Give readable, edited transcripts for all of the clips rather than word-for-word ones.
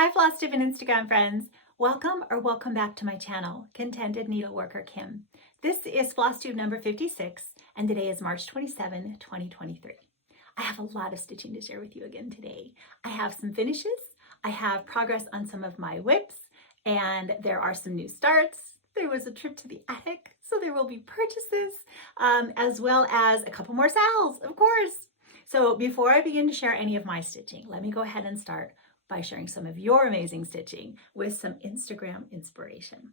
Hi Flosstube and Instagram friends. Welcome back to my channel, Contented Needleworker Kim. This is Flosstube number 56 and today is March 27, 2023. I have a lot of stitching to share with you again today. I have some finishes, I have progress on some of my whips, and there are some new starts. There was a trip to the attic, so there will be purchases, as well as a couple more sales, of course. So before I begin to share any of my stitching, let me go ahead and start by sharing some of your amazing stitching with some Instagram inspiration.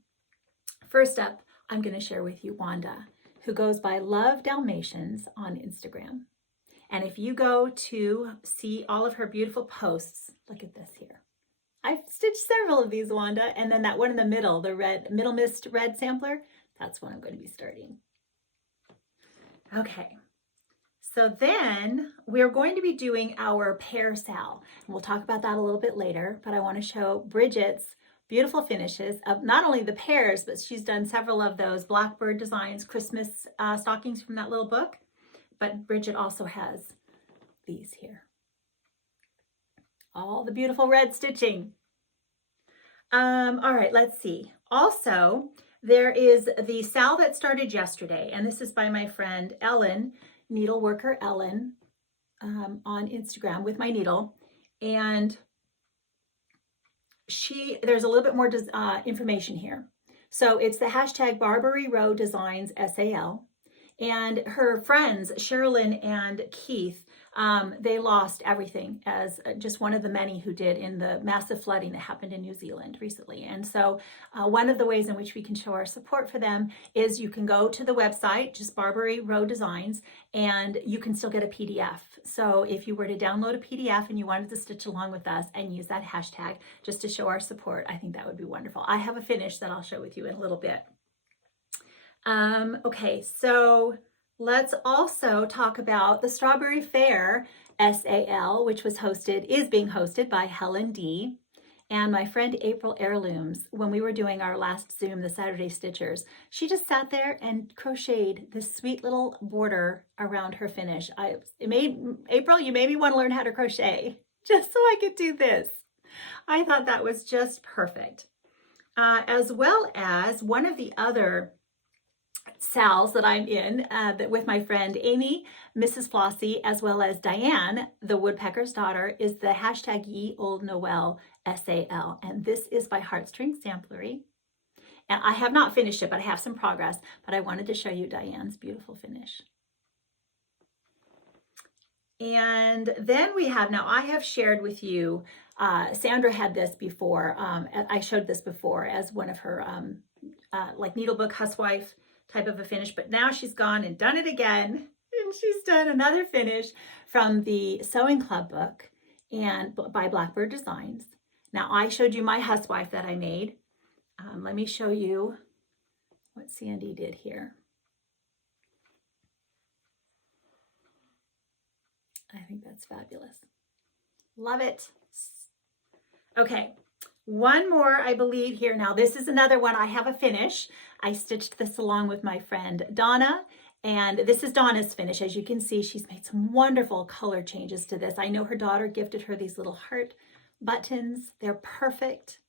First up, I'm going to share with you Wanda, who goes by Love Dalmatians on Instagram. And if you go to see all of her beautiful posts, look at this here. I've stitched several of these, Wanda, and then that one in the middle, the red Middle Mist red sampler, that's what I'm going to be starting. Okay. So then we're going to be doing our pear sal. And we'll talk about that a little bit later, but I want to show Bridget's beautiful finishes of not only the pears, but she's done several of those Blackbird Designs Christmas stockings from that little book. But Bridget also has these here. All the beautiful red stitching. All right, let's see. Also, there is the sal that started yesterday, and this is by my friend Ellen, Needleworker Ellen, on Instagram with my needle, and there's a little bit more information here. So it's the hashtag Barbary Row Designs SAL, and her friends Sherilyn and Keith, they lost everything as just one of the many who did in the massive flooding that happened in New Zealand recently. And so one of the ways in which we can show our support for them is you can go to the website, just Barbary Row Designs, and you can still get a PDF. So if you were to download a PDF and you wanted to stitch along with us and use that hashtag just to show our support, I think that would be wonderful. I have a finish that I'll share with you in a little bit. Okay, so let's also talk about the Strawberry Fair SAL, which is being hosted by Helen D. and my friend April Heirlooms. When we were doing our last Zoom, the Saturday Stitchers, she just sat there and crocheted this sweet little border around her finish. April, you made me want to learn how to crochet just so I could do this. I thought that was just perfect. As well as one of the other sals that I'm in with my friend Amy, Mrs. Flossie, as well as Diane, the woodpecker's daughter, is the hashtag Ye Old Noel SAL. And this is by Heartstring Samplery. And I have not finished it, but I have some progress. But I wanted to show you Diane's beautiful finish. And then we have, now I have shared with you, Sandra had this before. I showed this before as one of her like needlebook housewife type of a finish, but now she's gone and done it again, and she's done another finish from the Sewing Club book and by Blackbird Designs. Now I showed you my housewife that I made. Let me show you what Sandy did here. I think that's fabulous. Love it. Okay. One more, I believe, here. Now, this is another one. I have a finish. I stitched this along with my friend Donna, and this is Donna's finish. As you can see, she's made some wonderful color changes to this. I know her daughter gifted her these little heart buttons. They're perfect.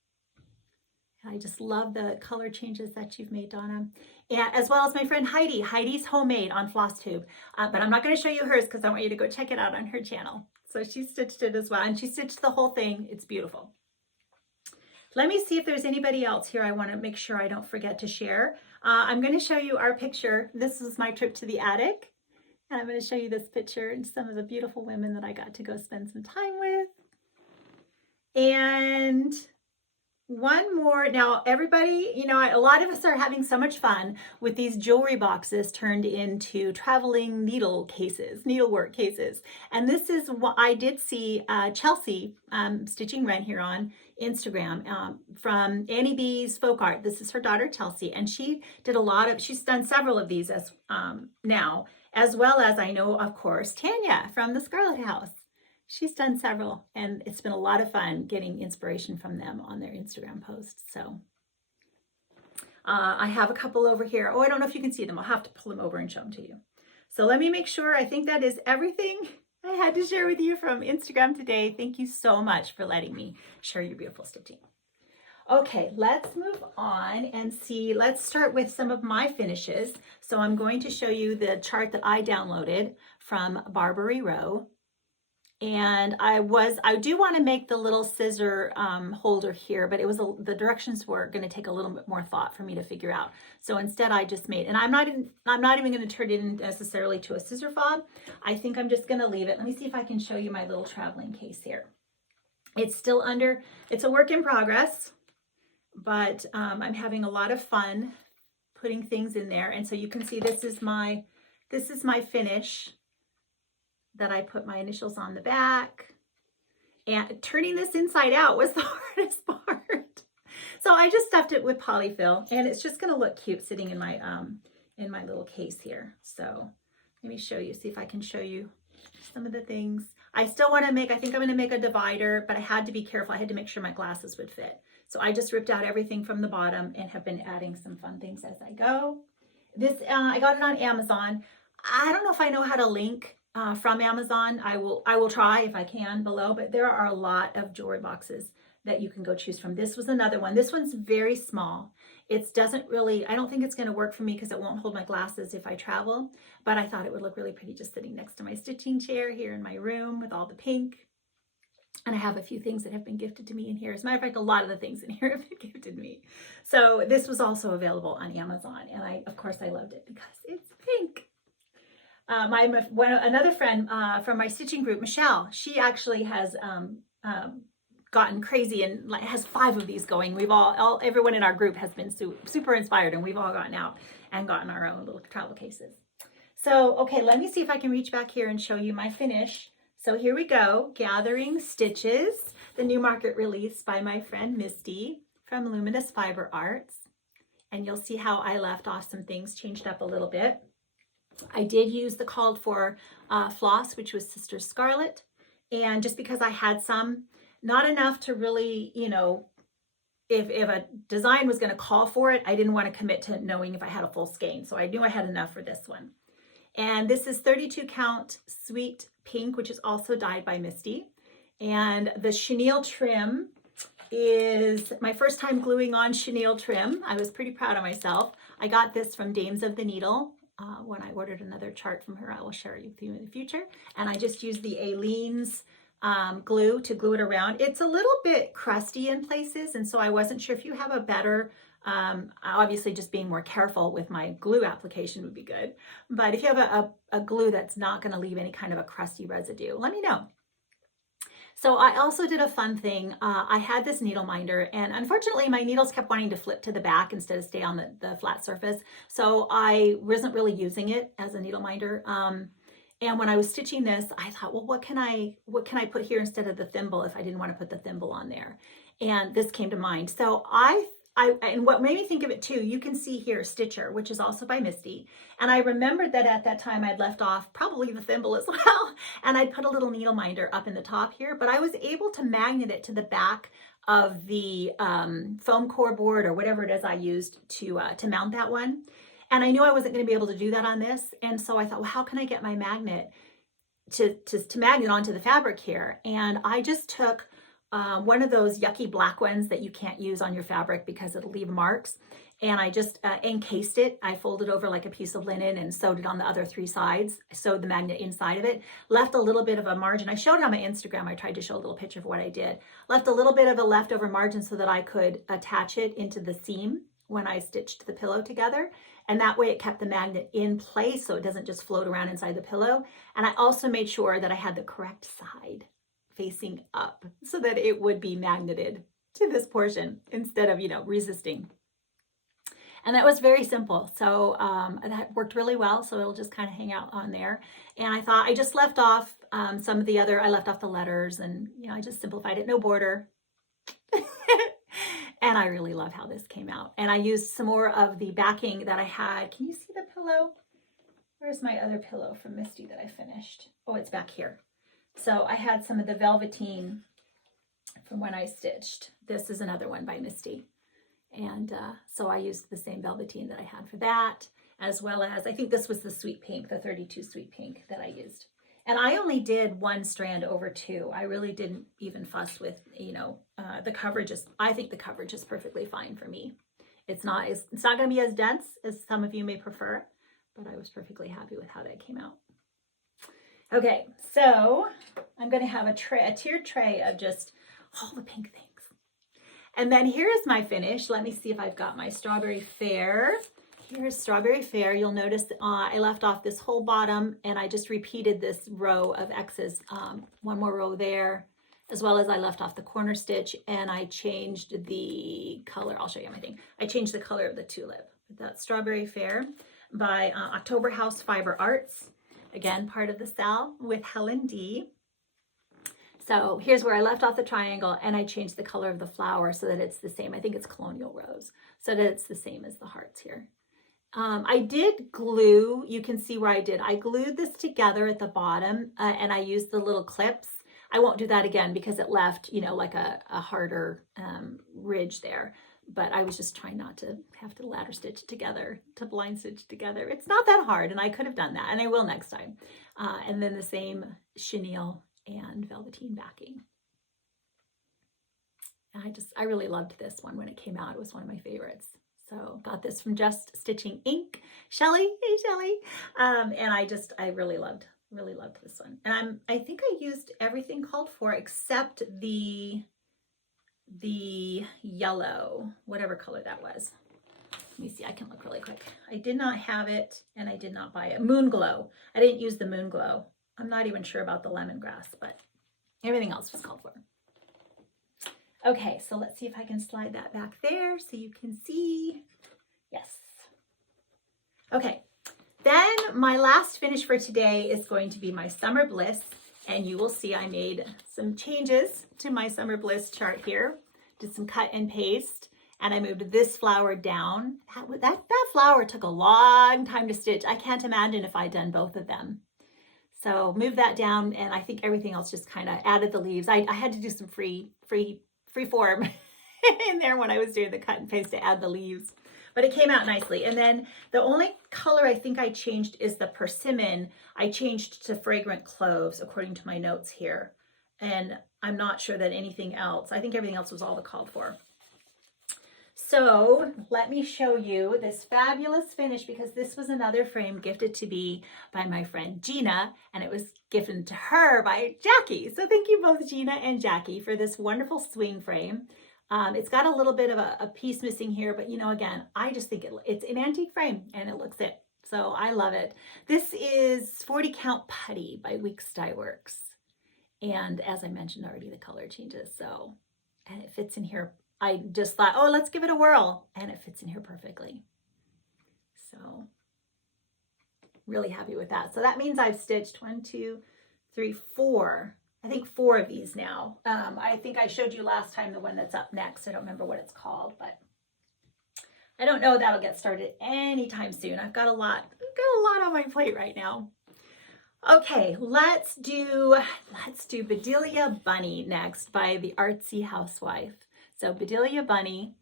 I just love the color changes that you've made, Donna. And as well as my friend Heidi. Heidi's homemade on Flosstube, but I'm not going to show you hers because I want you to go check it out on her channel. So she stitched it as well, and she stitched the whole thing. It's beautiful. Let me see if there's anybody else here I want to make sure I don't forget to share. I'm going to show you our picture. This is my trip to the attic. And I'm going to show you this picture and some of the beautiful women that I got to go spend some time with. And one more. Now, everybody, you know, a lot of us are having so much fun with these jewelry boxes turned into traveling needlework cases. And this is what I did see Chelsea Stitching Ren here on Instagram from Annie B's Folk Art. This is her daughter Chelsea, and she did she's done several of these as now, as well as I know, of course, Tanya from the Scarlet House. She's done several, and it's been a lot of fun getting inspiration from them on their Instagram posts. So I have a couple over here. Oh, I don't know if you can see them. I'll have to pull them over and show them to you. So let me make sure. I think that is everything. I had to share with you from Instagram today. Thank you so much for letting me share your beautiful stitching. Okay, let's move on and see. Let's start with some of my finishes. So I'm going to show you the chart that I downloaded from Barbary Row. And I do want to make the little scissor holder here, but the directions were going to take a little bit more thought for me to figure out. So instead I just made, and I'm not even going to turn it in necessarily to a scissor fob. I think I'm just going to leave it. Let me see if I can show you my little traveling case here. It's a work in progress, but I'm having a lot of fun putting things in there. And so you can see this is my finish that I put my initials on the back. And turning this inside out was the hardest part. So I just stuffed it with polyfill, and it's just going to look cute sitting in my little case here. So let me show you, see if I can show you some of the things. I still want to make, I think I'm going to make a divider, but I had to be careful. I had to make sure my glasses would fit. So I just ripped out everything from the bottom and have been adding some fun things as I go. This, I got it on Amazon. I don't know if I know how to link from Amazon. I will try if I can below, but there are a lot of jewelry boxes that you can go choose from. This was another one. This one's very small. It doesn't really, I don't think it's going to work for me because it won't hold my glasses if I travel, but I thought it would look really pretty just sitting next to my stitching chair here in my room with all the pink. And I have a few things that have been gifted to me in here. As a matter of fact, a lot of the things in here have been gifted to me. So this was also available on Amazon. And of course I loved it because it's pink. Another friend from my stitching group, Michelle, she actually has gotten crazy and has 5 of these going. We've everyone in our group has been super inspired, and we've all gotten out and gotten our own little travel cases. So, okay, let me see if I can reach back here and show you my finish. So here we go, Gathering Stitches, the new market release by my friend Misty from Luminous Fiber Arts. And you'll see how I left off some things, changed up a little bit. I did use the called for floss, which was Sister Scarlet. And just because I had some, not enough to really, you know, if a design was going to call for it, I didn't want to commit to knowing if I had a full skein. So I knew I had enough for this one. And this is 32 count Sweet Pink, which is also dyed by Misty. And the chenille trim is my first time gluing on chenille trim. I was pretty proud of myself. I got this from Dames of the Needle when I ordered another chart from her. I will share with you in the future. And I just used the Aleene's glue to glue it around. It's a little bit crusty in places, and so I wasn't sure if you have a better, obviously just being more careful with my glue application would be good. But if you have a glue that's not going to leave any kind of a crusty residue, let me know. So I also did a fun thing. I had this needle minder, and unfortunately my needles kept wanting to flip to the back instead of stay on the flat surface. So I wasn't really using it as a needle minder. And when I was stitching this, I thought, well, what can I put here instead of the thimble if I didn't want to put the thimble on there? And this came to mind. So and what made me think of it too, you can see here Stitcher, which is also by Misty. And I remembered that at that time I'd left off probably the thimble as well. And I'd put a little needle minder up in the top here, but I was able to magnet it to the back of the foam core board or whatever it is I used to mount that one. And I knew I wasn't going to be able to do that on this. And so I thought, well, how can I get my magnet to magnet onto the fabric here? And I just took one of those yucky black ones that you can't use on your fabric because it'll leave marks. And I just encased it. I folded over like a piece of linen and sewed it on the other 3 sides. I sewed the magnet inside of it, left a little bit of a margin. I showed it on my Instagram. I tried to show a little picture of what I did. Left a little bit of a leftover margin so that I could attach it into the seam when I stitched the pillow together. And that way it kept the magnet in place so it doesn't just float around inside the pillow. And I also made sure that I had the correct side facing up so that it would be magneted to this portion instead of, you know, resisting. And that was very simple. So that worked really well. So it'll just kind of hang out on there. And I thought I just left off some of the other, I left off the letters and, you know, I just simplified it, no border. And I really love how this came out. And I used some more of the backing that I had. Can you see the pillow? Where's my other pillow from Misty that I finished? Oh, it's back here. So I had some of the velveteen from when I stitched. This is another one by Misty. And so I used the same velveteen that I had for that, as well as, I think this was the Sweet Pink, the 32 Sweet Pink that I used. And I only did one strand over 2. I really didn't even fuss with, the coverage is, I think the coverage is perfectly fine for me. It's not going to be as dense as some of you may prefer, but I was perfectly happy with how that came out. Okay, so I'm going to have a tiered tray of just all the pink things. And then here's my finish. Let me see if I've got my Strawberry Fair. Here's Strawberry Fair. You'll notice I left off this whole bottom and I just repeated this row of X's, one more row there, as well as I left off the corner stitch and I changed the color. I'll show you my thing. I changed the color of the tulip. That's Strawberry Fair by October House Fiber Arts. Again, part of the Sal with Helen D. So here's where I left off the triangle and I changed the color of the flower so that it's the same. I think it's Colonial Rose, so that it's the same as the hearts here. I did glue, you can see where I glued this together at the bottom and I used the little clips. I won't do that again because it left, like a harder ridge there. But I was just trying not to have to ladder stitch together, to blind stitch together. It's not that hard and I could have done that and I will next time. And then the same chenille and velveteen backing. And I really loved this one when it came out. It was one of my favorites. So got this from Just Stitching Ink. Shelly, hey Shelly. And I really loved this one. And I think I used everything called for except the yellow, whatever color that was. Let me see, I can look really quick. I did not have it and I did not buy it. Moon Glow. I didn't use the Moon Glow. I'm not even sure about the lemongrass, but everything else was called for. Okay, so let's see if I can slide that back there so you can see. Yes. Okay, then my last finish for today is going to be my Summer Bliss, and you will see I made some changes to my Summer Bliss chart here. Did some cut and paste, and I moved this flower down. That flower took a long time to stitch. I can't imagine if I'd done both of them. So moved that down, and I think everything else just kind of added the leaves. I had to do some free form in there when I was doing the cut and paste to add the leaves, but it came out nicely. And then the only color I think I changed is the persimmon. I changed to fragrant cloves according to my notes here, and I'm not sure that anything else. I think everything else was all the called for. So let me show you this fabulous finish, because this was another frame gifted to me by my friend Gina, and it was gifted to her by Jackie. So thank you both, Gina and Jackie, for this wonderful swing frame. It's got a little bit of a piece missing here, but again, I just think it's an antique frame and it looks it. So I love it. This is 40 Count Putty by Weeks Dye Works. And as I mentioned already, the color changes. And it fits in here. I just thought, oh, let's give it a whirl. And it fits in here perfectly. So really happy with that. So that means I've stitched 1, 2, 3, 4. I think 4 of these now. I think I showed you last time the one that's up next. I don't remember what it's called, but I don't know that'll get started anytime soon. I've got a lot on my plate right now. Okay, let's do Bedelia Bunny next by the Artsy Housewife. So Bedelia Bunny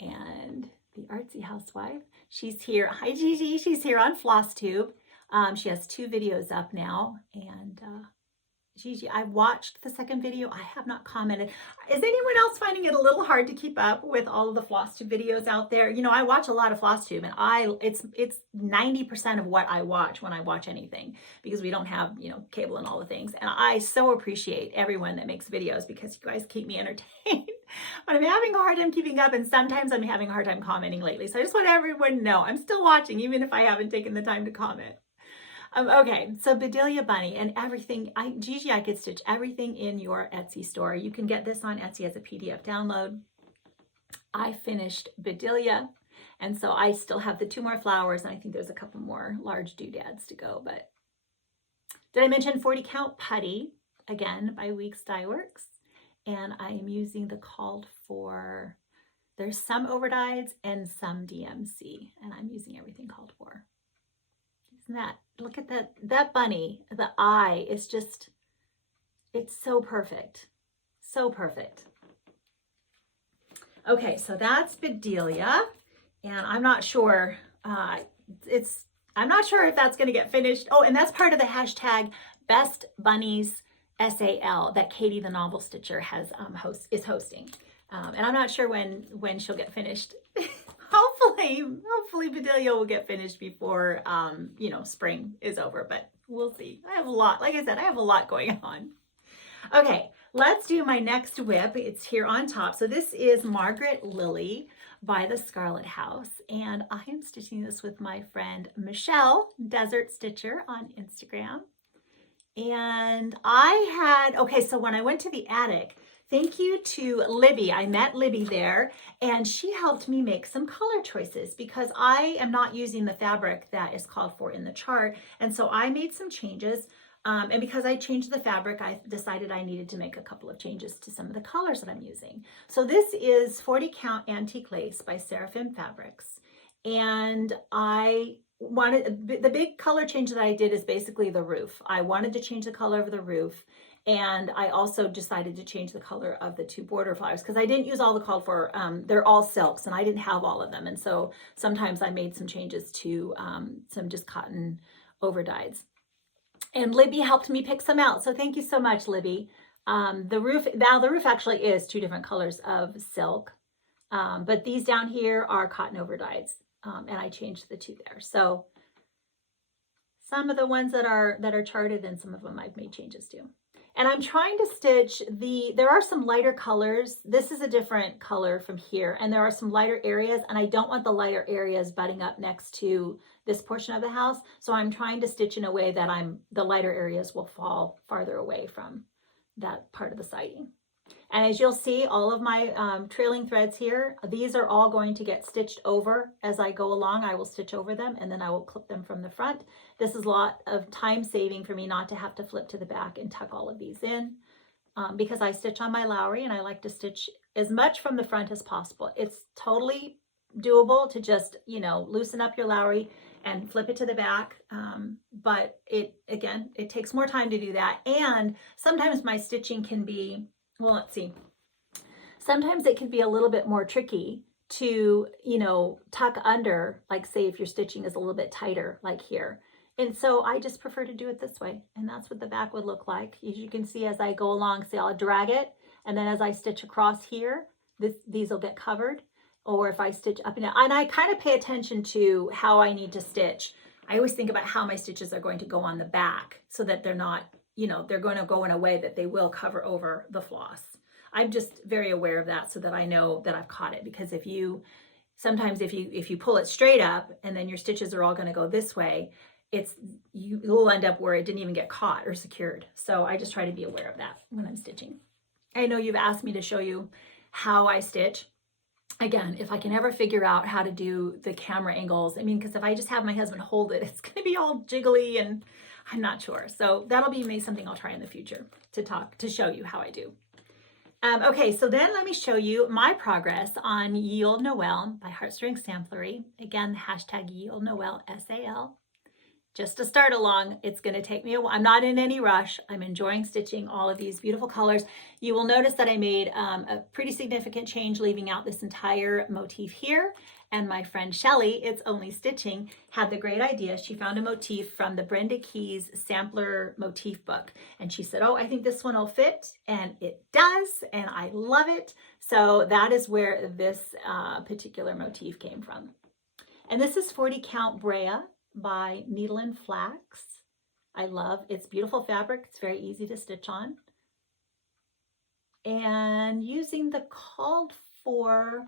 and the Artsy Housewife. She's here. Hi Gigi, she's here on Flosstube. She has 2 videos up now, and Gigi, I watched the second video. I have not commented. Is anyone else finding it a little hard to keep up with all of the Flosstube videos out there? I watch a lot of Flosstube, and it's 90% of what I watch when I watch anything, because we don't have, cable and all the things. And I so appreciate everyone that makes videos, because you guys keep me entertained. But I'm having a hard time keeping up, and sometimes I'm having a hard time commenting lately. So I just want everyone to know I'm still watching, even if I haven't taken the time to comment. Okay, so Bedelia Bunny and everything. Gigi, I could stitch everything in your Etsy store. You can get this on Etsy as a PDF download. I finished Bedelia, and so I still have the 2 more flowers, and I think there's a couple more large doodads to go. But did I mention 40 Count Putty, again, by Weeks Dye Works? And I am using the called for, there's some overdyes and some DMC, and I'm using everything called for. Isn't that, look at that bunny, the eye is just, it's so perfect. So perfect. Okay, so that's Bedelia, and I'm not sure, I'm not sure if that's going to get finished. Oh, and that's part of the hashtag Best Bunnies SAL that Katie the Novel Stitcher has is hosting. And I'm not sure when she'll get finished. hopefully Bedelia will get finished before spring is over, but we'll see. I have a lot, like I said, I have a lot going on. Okay, let's do my next WIP. It's here on top. So this is Margaret Lily by the Scarlet House, and I am stitching this with my friend Michelle, Desert Stitcher, on Instagram. And so when I went to the attic, thank you to Libby. I met Libby there, and she helped me make some color choices because I am not using the fabric that is called for in the chart. And so I made some changes. And because I changed the fabric, I decided I needed to make a couple of changes to some of the colors that I'm using. So this is 40 Count Antique Lace by Seraphim Fabrics. And the big color change that I did is basically the roof. I wanted to change the color of the roof. And I also decided to change the color of the two border flowers because I didn't use all the called for, they're all silks and I didn't have all of them. And so sometimes I made some changes to some just cotton overdyes. And Libby helped me pick some out. So thank you so much, Libby. The roof actually is two different colors of silk. But these down here are cotton overdyes. And I changed the two there. So some of the ones that are charted and some of them I've made changes to. And I'm trying to stitch there are some lighter colors. This is a different color from here. And there are some lighter areas, and I don't want the lighter areas butting up next to this portion of the house. So I'm trying to stitch in a way that the lighter areas will fall farther away from that part of the siding. And as you'll see, all of my trailing threads here, these are all going to get stitched over as I go along. I will stitch over them and then I will clip them from the front. This is a lot of time saving for me not to have to flip to the back and tuck all of these in because I stitch on my Lowry and I like to stitch as much from the front as possible. It's totally doable to just, loosen up your Lowry and flip it to the back. But it takes more time to do that. And sometimes my stitching can be, well, let's see. Sometimes it can be a little bit more tricky to, tuck under, like say if your stitching is a little bit tighter, like here. And so I just prefer to do it this way. And that's what the back would look like. As you can see, as I go along, see, I'll drag it. And then as I stitch across here, these will get covered. Or if I stitch up and down, and I kind of pay attention to how I need to stitch. I always think about how my stitches are going to go on the back so that they're not, they're going to go in a way that they will cover over the floss. I'm just very aware of that so that I know that I've caught it, because sometimes if you pull it straight up and then your stitches are all going to go this way, you'll end up where it didn't even get caught or secured. So I just try to be aware of that when I'm stitching. I know you've asked me to show you how I stitch. Again, if I can ever figure out how to do the camera angles, because if I just have my husband hold it, it's going to be all jiggly and I'm not sure. So that'll be maybe something I'll try in the future to show you how I do. Okay, so then let me show you my progress on Ye Olde Noel by Heartstrings Samplery. Again, the hashtag Ye Olde Noel SAL. Just to start along, it's going to take me a while. I'm not in any rush. I'm enjoying stitching all of these beautiful colors. You will notice that I made a pretty significant change leaving out this entire motif here. And my friend Shelly, It's Only Stitching, had the great idea. She found a motif from the Brenda Keys sampler motif book. And she said, oh, I think this one will fit. And it does. And I love it. So that is where this particular motif came from. And this is 40 Count Brea by Needle and Flax. I love its beautiful fabric. It's very easy to stitch on. And using the called for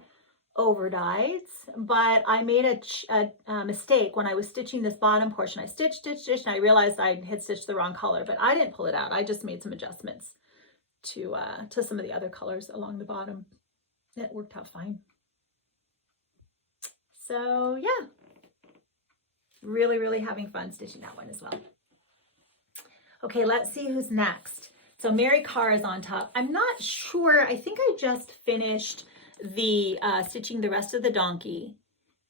overdyes, but I made a mistake when I was stitching this bottom portion. I stitched, and I realized I had stitched the wrong color, but I didn't pull it out. I just made some adjustments to some of the other colors along the bottom. It worked out fine. So yeah. Really, really having fun stitching that one as well. Okay, let's see who's next. So Mary Carr is on top. I'm not sure. I think I just finished the stitching the rest of the donkey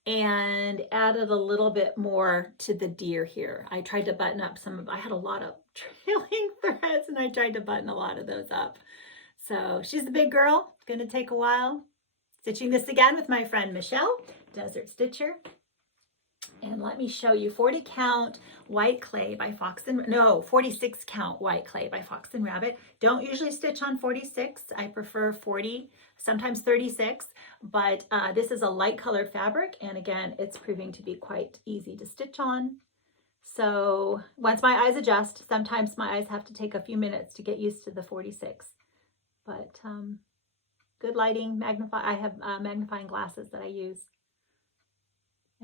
and added a little bit more to the deer here. I tried to button up I had a lot of trailing threads and I tried to button a lot of those up. So she's a big girl. It's going to take a while. Stitching this again with my friend Michelle, Desert Stitcher. And let me show you 40 count white clay by no, 46 count white clay by Fox and Rabbit. Don't usually stitch on 46. I prefer 40, sometimes 36, but this is a light colored fabric. And again, it's proving to be quite easy to stitch on. So once my eyes adjust, sometimes my eyes have to take a few minutes to get used to the 46, but good lighting, I have magnifying glasses that I use.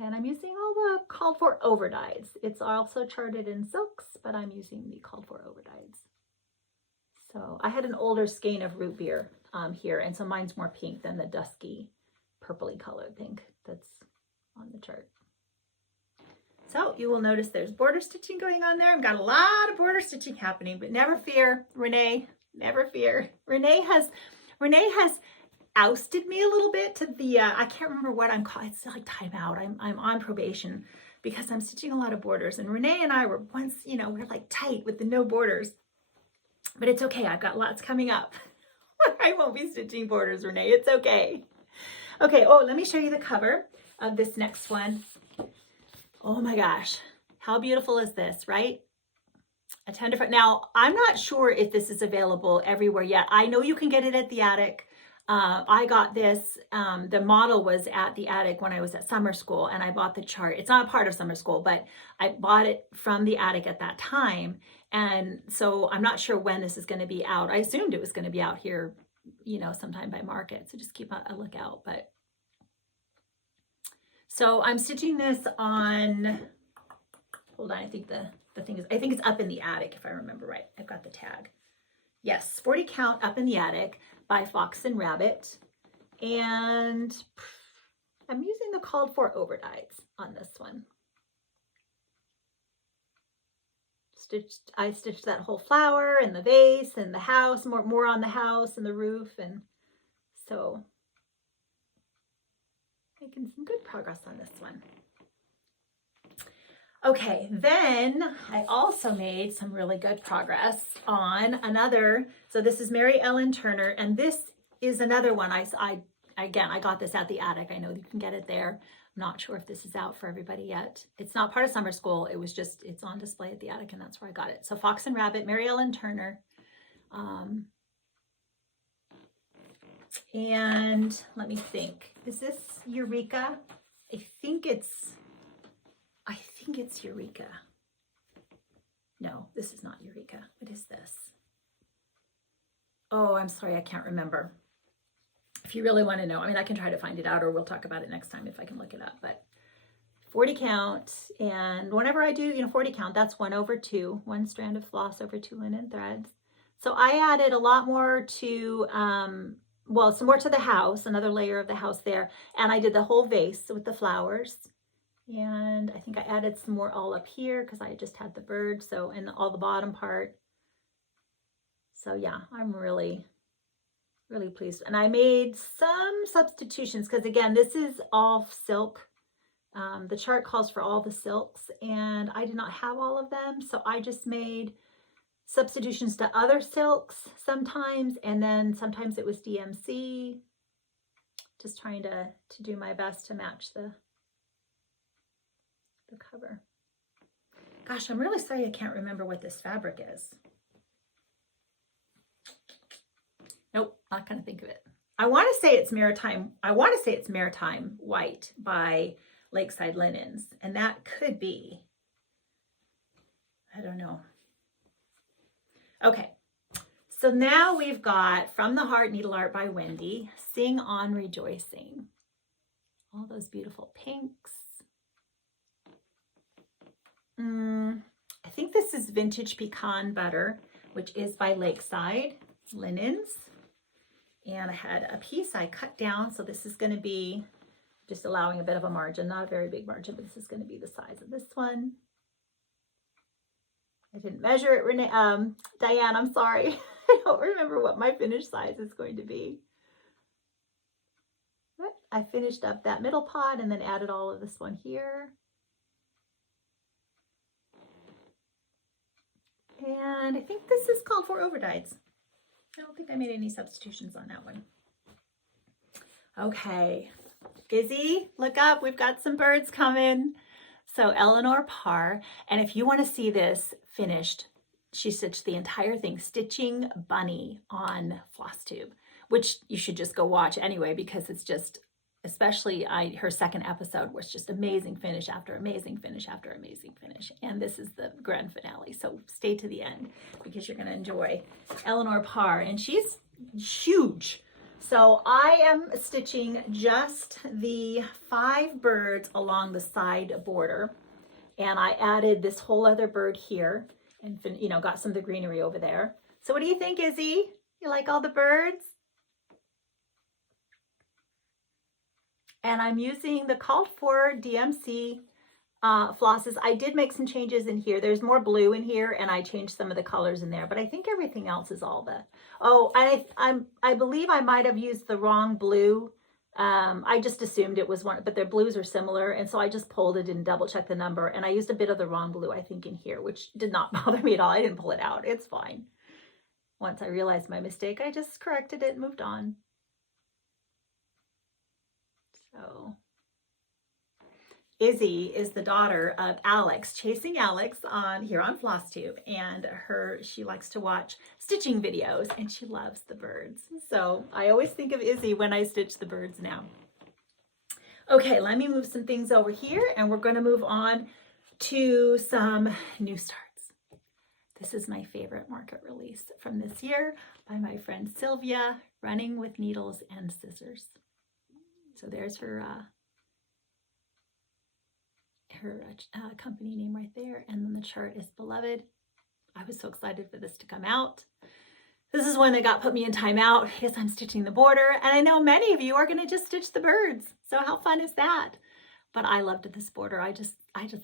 And I'm using all the called for overdyes. It's also charted in silks, but I'm using the called for overdyes. So I had an older skein of root beer here, and so mine's more pink than the dusky purpley colored pink that's on the chart. So you will notice there's border stitching going on there. I've got a lot of border stitching happening, but never fear, Renee, never fear. Renee has ousted me a little bit to the, I can't remember what I'm called. It's like timeout. I'm on probation because I'm stitching a lot of borders. And Renee and I were once, you know, we're like tight with the no borders, but it's okay. I've got lots coming up. I won't be stitching borders, Renee. It's okay. Okay. Oh, let me show you the cover of this next one. Oh my gosh. How beautiful is this, right? A tenderfoot. Now, I'm not sure if this is available everywhere yet. I know you can get it at the attic. I got this, the model was at the attic when I was at summer school, and I bought the chart. It's not a part of summer school, but I bought it from the attic at that time. And so I'm not sure when this is going to be out. I assumed it was going to be out here, you know, sometime by market. So just keep a lookout. But so I'm stitching this on, hold on, I think the thing is, I think it's up in the attic if I remember right. I've got the tag. Yes, 40 count up in the attic by Fox and Rabbit. And I'm using the called for overdyes on this one. I stitched that whole flower and the vase and the house, more on the house and the roof. And so making some good progress on this one. Okay, then I also made some really good progress on another. So this is Mary Ellen Turner, and this is another one. I got this at the attic. I know you can get it there. I'm not sure if this is out for everybody yet. It's not part of summer school. It was just, it's on display at the attic, and that's where I got it. So Fox and Rabbit, Mary Ellen Turner. And let me think. Is this Eureka? I think it's Eureka. No, this is not Eureka. What is this? Oh, I'm sorry, I can't remember. If you really want to know, I mean, I can try to find it out, or we'll talk about it next time if I can look it up. But 40 count, and whenever I do, you know, 40 count, that's 1/2, one strand of floss over 2 linen threads. So I added a lot more to, well, some more to the house, another layer of the house there, and I did the whole vase with the flowers. And I think I added some more all up here because I just had the bird, so, and all the bottom part. So yeah, I'm really pleased. And I made some substitutions because again, this is all silk. The chart calls for all the silks, and I did not have all of them. So I just made substitutions to other silks sometimes, and then sometimes it was DMC. Just trying to do my best to match the cover. Gosh, I'm really sorry I can't remember what this fabric is. Nope, not gonna think of it. I want to say it's Maritime. I want to say it's Maritime White by Lakeside Linens, and that could be. I don't know. Okay, so now we've got From the Heart Needle Art by Wendy, Sing On Rejoicing. All those beautiful pinks. I think this is Vintage Pecan Butter, which is by Lakeside Linens. And I had a piece I cut down, so this is going to be just allowing a bit of a margin, not a very big margin, but this is going to be the size of this one. I didn't measure it, Renee. Diane, I'm sorry. I don't remember what my finished size is going to be. But I finished up that middle pot and then added all of this one here. And I think this is called for overdyes. I don't think I made any substitutions on that one. Okay, Gizzy, look up. We've got some birds coming. So Eleanor Parr, and if you want to see this finished, she stitched the entire thing, Stitching Bunny on Flosstube, which you should just go watch anyway, because it's just, especially her second episode was just amazing finish after amazing finish after amazing finish. And this is the grand finale. So stay to the end because you're going to enjoy Eleanor Parr, and she's huge. So I am stitching just the 5 birds along the side border, and I added this whole other bird here and, you know, got some of the greenery over there. So what do you think, Izzy? You like all the birds? And I'm using the called for DMC flosses. I did make some changes in here. There's more blue in here, and I changed some of the colors in there, but I think everything else is all the, oh, I believe I might have used the wrong blue. I just assumed it was one, but their blues are similar, and so I just pulled it and double checked the number, and I used a bit of the wrong blue, I think, in here, which did not bother me at all. I didn't pull it out. It's fine. Once I realized my mistake, I just corrected it and moved on. So Izzy is the daughter of Alex, Chasing Alex here on Flosstube, and she likes to watch stitching videos, and she loves the birds. So I always think of Izzy when I stitch the birds now. Okay, let me move some things over here, and we're going to move on to some new starts. This is my favorite market release from this year by my friend Sylvia, Running with Needles and Scissors. So there's her company name right there, and then the chart is Beloved. I was so excited for this to come out. This is one that put me in timeout because I'm stitching the border, and I know many of you are going to just stitch the birds. So how fun is that? But I loved this border. I just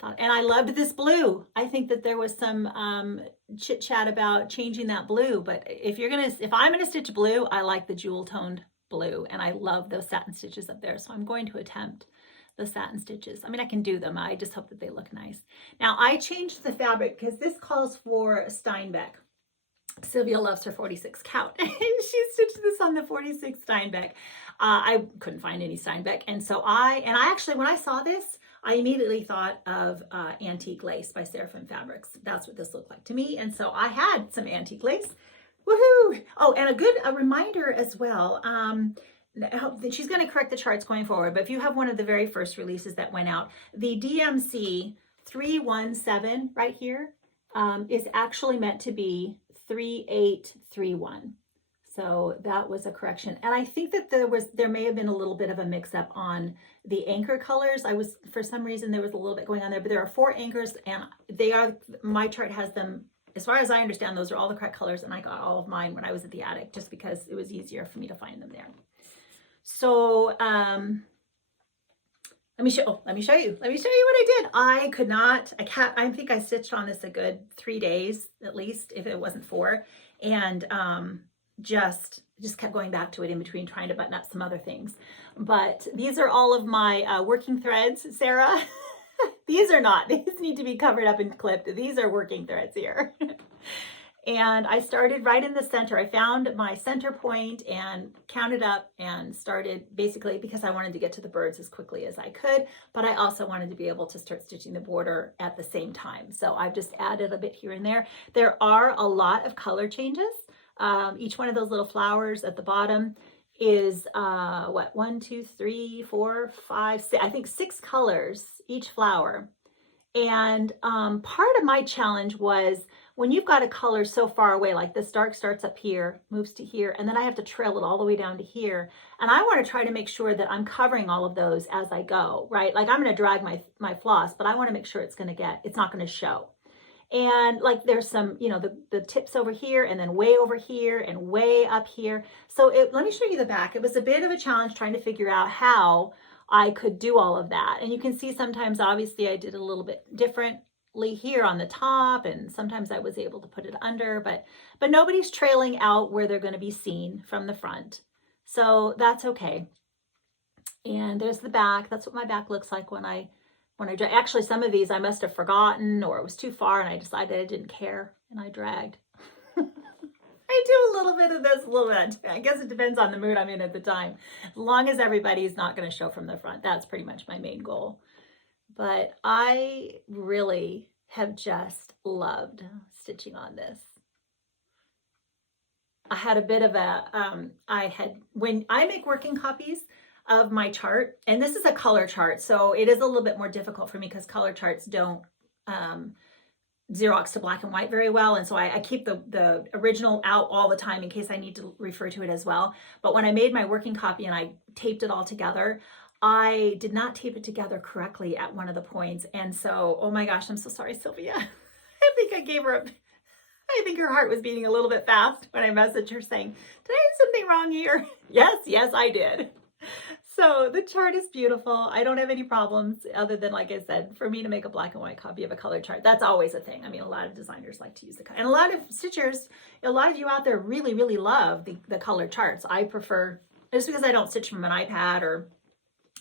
thought, and I loved this blue. I think that there was some chit chat about changing that blue, but if I'm gonna stitch blue, I like the jewel toned blue, and I love those satin stitches up there. So I'm going to attempt the satin stitches. I mean, I can do them. I just hope that they look nice. Now I changed the fabric because this calls for Steinbeck. Sylvia loves her 46 count, and she stitched this on the 46 Steinbeck. I couldn't find any Steinbeck, and so I actually, when I saw this, I immediately thought of Antique Lace by Seraphim Fabrics. That's what this looked like to me, and so I had some antique lace. Woohoo! Oh, and a reminder as well. She's going to correct the charts going forward, but if you have one of the very first releases that went out, the DMC 317 right here is actually meant to be 3831. So that was a correction. And I think that there may have been a little bit of a mix up on the anchor colors. For some reason, there was a little bit going on there, but there are 4 anchors, and my chart has them, as far as I understand, those are all the correct colors, and I got all of mine when I was at the attic just because it was easier for me to find them there. So let me show you what I did. I think I stitched on this a good 3 days at least, if it wasn't 4, and just kept going back to it in between, trying to button up some other things. But these are all of my working threads, Sarah. These need to be covered up and clipped. These are working threads here. And I started right in the center. I found my center point and counted up and started, basically because I wanted to get to the birds as quickly as I could, but I also wanted to be able to start stitching the border at the same time. So I've just added a bit here and there. There are a lot of color changes. Each one of those little flowers at the bottom is 1, 2, 3, 4, 5, 6, I think 6 colors each flower. And part of my challenge was, when you've got a color so far away, like this dark starts up here, moves to here, and then I have to trail it all the way down to here. And I want to try to make sure that I'm covering all of those as I go, right? Like I'm going to drag my floss, but I want to make sure it's not going to show. And like there's some, the tips over here, and then way over here and way up here. So let me show you the back. It was a bit of a challenge trying to figure out how I could do all of that. And you can see sometimes, obviously, I did a little bit differently here on the top, and sometimes I was able to put it under, but nobody's trailing out where they're going to be seen from the front. So that's okay. And there's the back. That's what my back looks like when I drag. Actually, some of these I must have forgotten, or it was too far and I decided I didn't care and I dragged. I do a little bit of this, a little bit. I guess it depends on the mood I'm in at the time. As long as everybody's not going to show from the front, that's pretty much my main goal. but I really have just loved stitching on this. I had a bit of a, when I make working copies of my chart, and this is a color chart, so it is a little bit more difficult for me because color charts don't Xerox to black and white very well, and so I keep the original out all the time in case I need to refer to it as well. But when I made my working copy and I taped it all together, I did not tape it together correctly at one of the points, and so, oh my gosh, I'm so sorry, Sylvia. I think I gave her I think her heart was beating a little bit fast when I messaged her saying, did I do something wrong here? Yes, I did. So the chart is beautiful. I don't have any problems other than, like I said, for me to make a black and white copy of a color chart. That's always a thing. I mean, a lot of designers like to use the color. And a lot of stitchers, a lot of you out there really, really love the color charts. I prefer, just because I don't stitch from an iPad or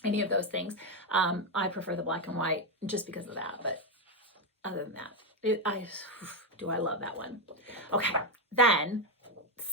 any of those things, I prefer the black and white just because of that. But other than that, do I love that one. Okay, then,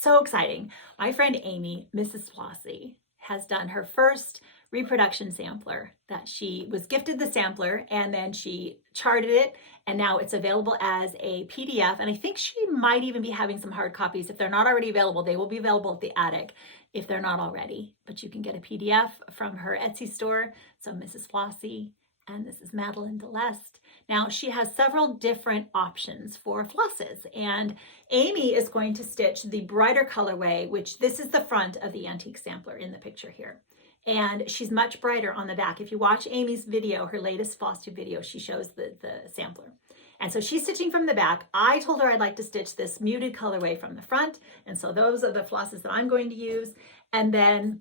so exciting. My friend Amy, Mrs. Flossie, has done her first reproduction sampler that she was gifted the sampler and then she charted it, and now it's available as a PDF, and I think she might even be having some hard copies. If they're not already available, they will be available at the attic if they're not already, but you can get a PDF from her Etsy store. So Mrs. Flossie, and this is Madeline Deleste. Now she has several different options for flosses, and Amy is going to stitch the brighter colorway, which this is the front of the antique sampler in the picture here. And she's much brighter on the back. If you watch Amy's video, her latest Flosstube video, she shows the sampler. And so she's stitching from the back. I told her I'd like to stitch this muted colorway from the front. And so those are the flosses that I'm going to use. And then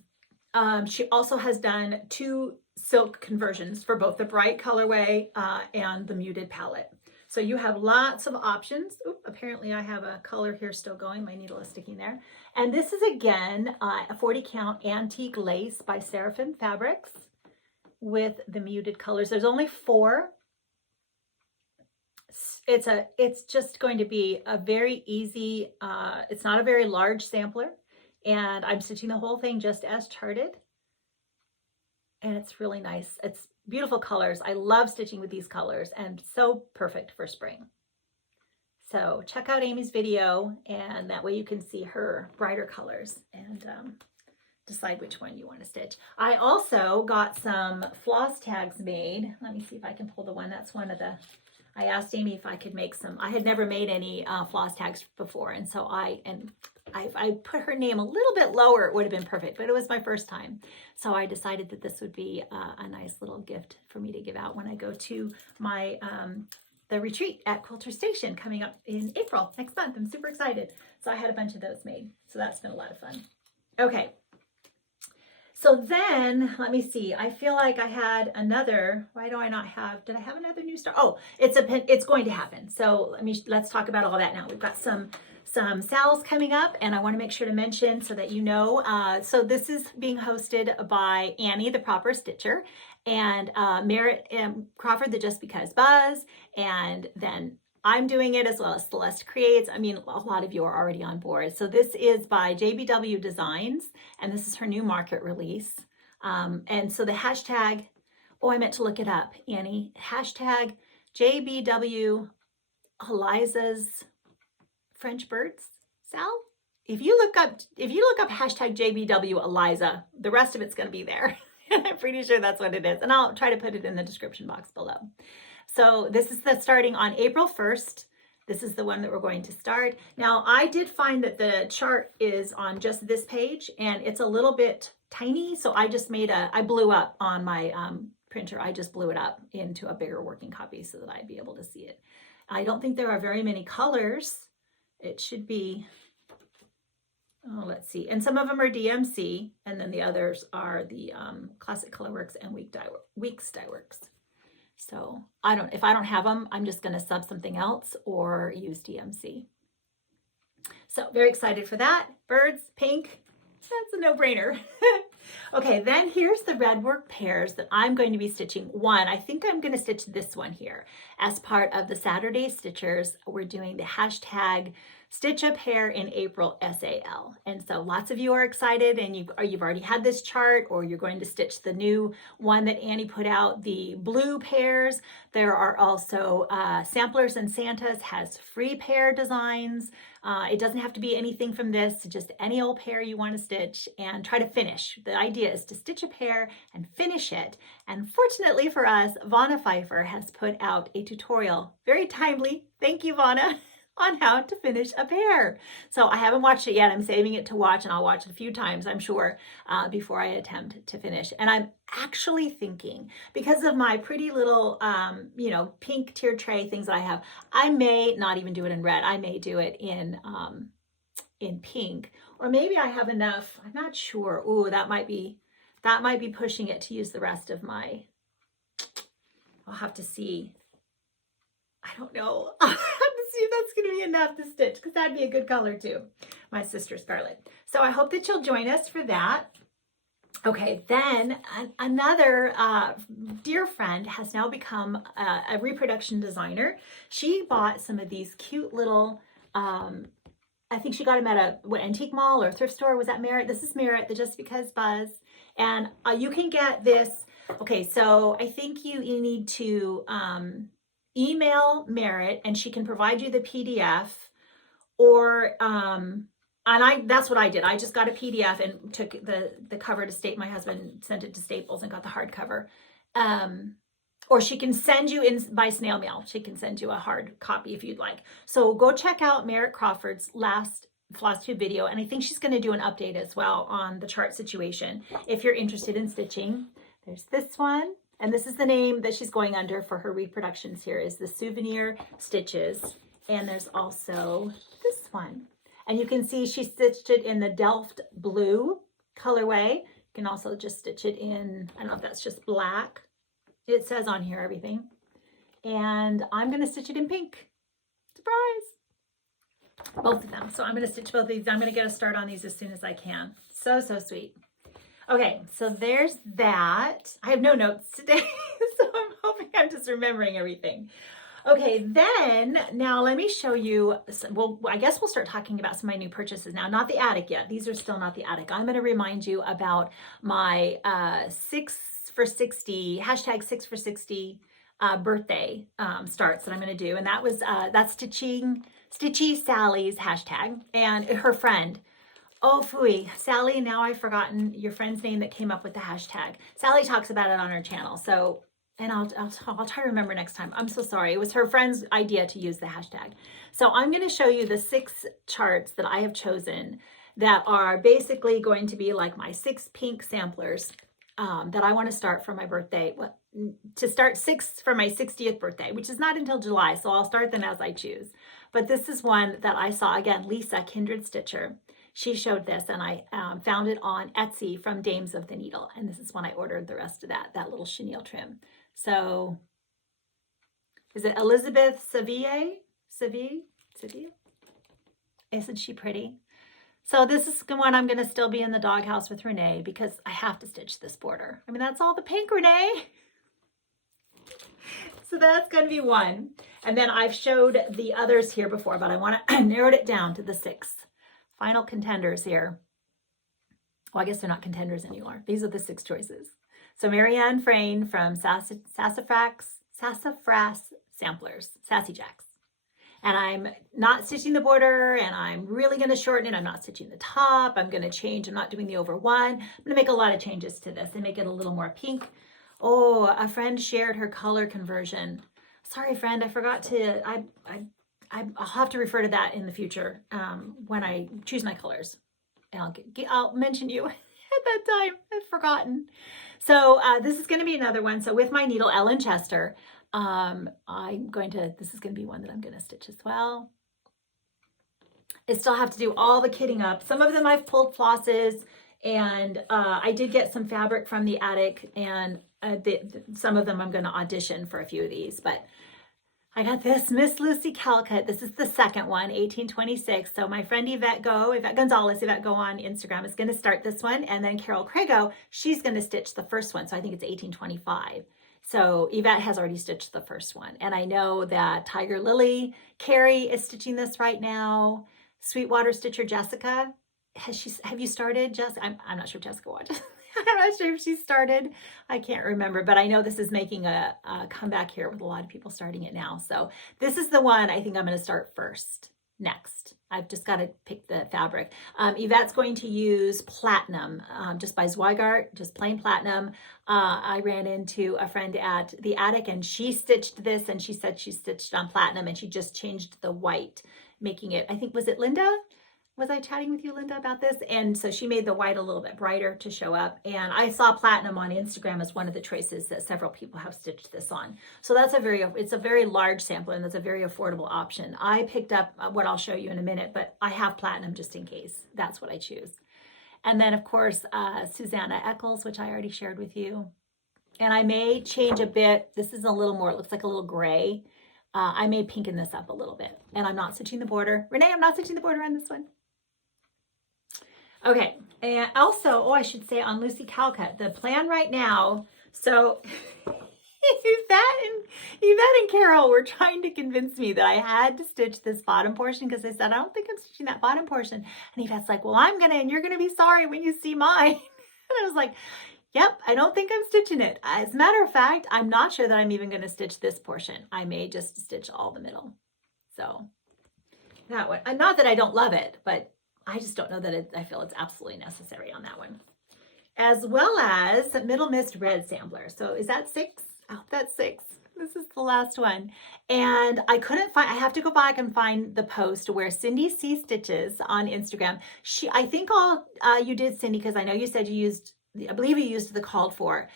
she also has done 2 silk conversions for both the bright colorway and the muted palette. So you have lots of options. Oop, apparently I have a color here still going. My needle is sticking there. And this is again a 40 count antique lace by Seraphim Fabrics with the muted colors. There's only 4. It's just going to be a very easy, it's not a very large sampler, and I'm stitching the whole thing just as charted. And it's really nice. It's beautiful colors. I love stitching with these colors and so perfect for spring. So check out Amy's video, and that way you can see her brighter colors and decide which one you want to stitch. I also got some floss tags made. Let me see if I can pull the one. That's one of the, I asked Amy if I could make some. I had never made any floss tags before, and so I put her name a little bit lower, it would have been perfect, but it was my first time. So I decided that this would be a nice little gift for me to give out when I go to my the retreat at Quilter Station coming up in April next month. I'm super excited. So I had a bunch of those made. So that's been a lot of fun. Okay. So then, let me see. I feel like I had another, why do I not have, did I have another new start? Oh, it's going to happen. So let's talk about all that now. We've got some sales coming up, and I want to make sure to mention so that you know. So this is being hosted by Annie, the Proper Stitcher, and Merritt Crawford, the Just Because Buzz, and then I'm doing it as well as Celeste Creates. I mean, a lot of you are already on board. So this is by JBW Designs, and this is her new market release. And so the hashtag, oh, I meant to look it up, Annie, hashtag JBW Eliza's French Birds, Sal? If you look up hashtag JBW Eliza, the rest of it's going to be there. I'm pretty sure that's what it is. And I'll try to put it in the description box below. So this is starting on April 1st. This is the one that we're going to start. Now, I did find that the chart is on just this page, and it's a little bit tiny. So I just I blew up on my printer. I just blew it up into a bigger working copy so that I'd be able to see it. I don't think there are very many colors. It should be, oh, let's see. And some of them are DMC, and then the others are the Classic Colorworks and Weeks Dye Works. So if I don't have them, I'm just going to sub something else or use DMC. So very excited for that. Birds, pink, that's a no-brainer. Okay, then here's the red work pairs that I'm going to be stitching. One, I think I'm going to stitch this one here. As part of the Saturday Stitchers, we're doing the hashtag Stitch a Pair in April SAL. And so lots of you are excited, and you've already had this chart, or you're going to stitch the new one that Annie put out, the blue pairs. There are also Samplers and Santas has free pair designs. It doesn't have to be anything from this, just any old pair you want to stitch and try to finish. The idea is to stitch a pair and finish it. And fortunately for us, Vonna Pfeiffer has put out a tutorial, very timely, thank you Vonna, on how to finish a pair. So I haven't watched it yet. I'm saving it to watch, and I'll watch it a few times, I'm sure, before I attempt to finish. And I'm actually thinking, because of my pretty little, pink tier tray things that I have, I may not even do it in red. I may do it in pink, or maybe I have enough. I'm not sure. Ooh, that might be pushing it to use the rest of my. I'll have to see. I don't know. I'll have to see if that's going to be enough to stitch, because that'd be a good color too. My sister Scarlett. So I hope that you'll join us for that. Okay, then another dear friend has now become a reproduction designer. She bought some of these cute little, I think she got them at a antique mall or thrift store. Was that Merritt? This is Merritt, the Just Because Buzz. And you can get this. Okay, so I think you need to email Merritt, and she can provide you the PDF, or that's what I did. I just got a PDF and took the cover to Staples. My husband sent it to Staples and got the hardcover. Or she can send you in by snail mail. She can send you a hard copy if you'd like. So go check out Merritt Crawford's last Flosstube video, and I think she's going to do an update as well on the chart situation if you're interested in stitching. There's this one. And this is the name that she's going under for her reproductions here, is the Souvenir Stitches. And there's also this one. And you can see she stitched it in the Delft blue colorway. You can also just stitch it in, I don't know if that's just black. It says on here everything. And I'm going to stitch it in pink. Surprise! Both of them. So I'm going to stitch both of these. I'm going to get a start on these as soon as I can. So, so sweet. Okay, so there's that. I have no notes today, so I'm hoping I'm just remembering everything. Okay, then now let me show you, well, I guess we'll start talking about some of my new purchases now. Not the attic yet. These are still not the attic. I'm going to remind you about my 6 for 60, hashtag 6 for 60 birthday starts that I'm going to do. And that was, that's Stitchy Sally's hashtag, and her friend. Oh, phooey. Sally, now I've forgotten your friend's name that came up with the hashtag. Sally talks about it on her channel. So, and I'll try to remember next time. I'm so sorry. It was her friend's idea to use the hashtag. So I'm going to show you the 6 charts that I have chosen that are basically going to be like my 6 pink samplers that I want to start for my birthday. To start 6 for my 60th birthday, which is not until July. So I'll start them as I choose. But this is one that I saw, again, Lisa, Kindred Stitcher. She showed this, and I found it on Etsy from Dames of the Needle. And this is when I ordered the rest of that little chenille trim. So is it Elizabeth Seville? Isn't she pretty? So this is the one I'm going to still be in the doghouse with Renee, because I have to stitch this border. I mean, that's all the pink, Renee. So that's going to be one. And then I've showed the others here before, but I want to narrowed it down to the 6 final contenders here. Well, I guess they're not contenders anymore. These are the 6 choices. So Marianne Frayne from Sassafras Samplers, Sassy Jacks. And I'm not stitching the border, and I'm really going to shorten it. I'm not stitching the top. I'm going to change. I'm not doing the over one. I'm going to make a lot of changes to this and make it a little more pink. Oh, a friend shared her color conversion. Sorry, friend, I forgot to, I'll have to refer to that in the future when I choose my colors. And I'll mention you at that time. I've forgotten. So this is going to be another one. So with my needle, Ellen Chester, this is going to be one that I'm going to stitch as well. I still have to do all the kitting up. Some of them I've pulled flosses, and I did get some fabric from the attic, and some of them I'm going to audition for a few of these, but I got this Miss Lucy Calcutt. This is the second one, 1826. So my friend Yvette Gonzalez, Yvette Go on Instagram is going to start this one. And then Carol Crago, she's going to stitch the first one. So I think it's 1825. So Yvette has already stitched the first one. And I know that Tiger Lily Carrie is stitching this right now. Sweetwater Stitcher Jessica, have you started, Jess? I'm not sure if Jessica watches. I'm not sure if she started. I can't remember, but I know this is making a comeback here with a lot of people starting it now. So this is the one I think I'm going to start next. I've just got to pick the fabric. Yvette's going to use Platinum, just by Zweigart, just plain Platinum. I ran into a friend at the attic and she stitched this and she said she stitched on Platinum and she just changed the white, making it, I think, was it Linda? Was I chatting with you, Linda, about this? And so she made the white a little bit brighter to show up. And I saw Platinum on Instagram as one of the choices that several people have stitched this on. So that's it's a very large sample and that's a very affordable option. I picked up what I'll show you in a minute, but I have Platinum just in case. That's what I choose. And then of course, Susanna Eccles, which I already shared with you. And I may change a bit. This is a little more, it looks like a little gray. I may pinken this up a little bit. And I'm not stitching the border. Renee, I'm not stitching the border on this one. Okay, and also, I should say on Lucy Calcutt, the plan right now, so Yvette and Carol were trying to convince me that I had to stitch this bottom portion because they said, I don't think I'm stitching that bottom portion. And Yvette's like, well, I'm gonna, and you're gonna be sorry when you see mine. And I was like, yep, I don't think I'm stitching it. As a matter of fact, I'm not sure that I'm even gonna stitch this portion. I may just stitch all the middle. So that one, not that I don't love it, but I just don't know that I feel it's absolutely necessary on that one. As well as Middle Mist Red Sampler. So is that 6? Oh, that's 6. This is the last one. And I couldn't find, I have to go back and find the post where Cindy C Stitches on Instagram. I think you did, Cindy, because I know you said I believe you used the called for,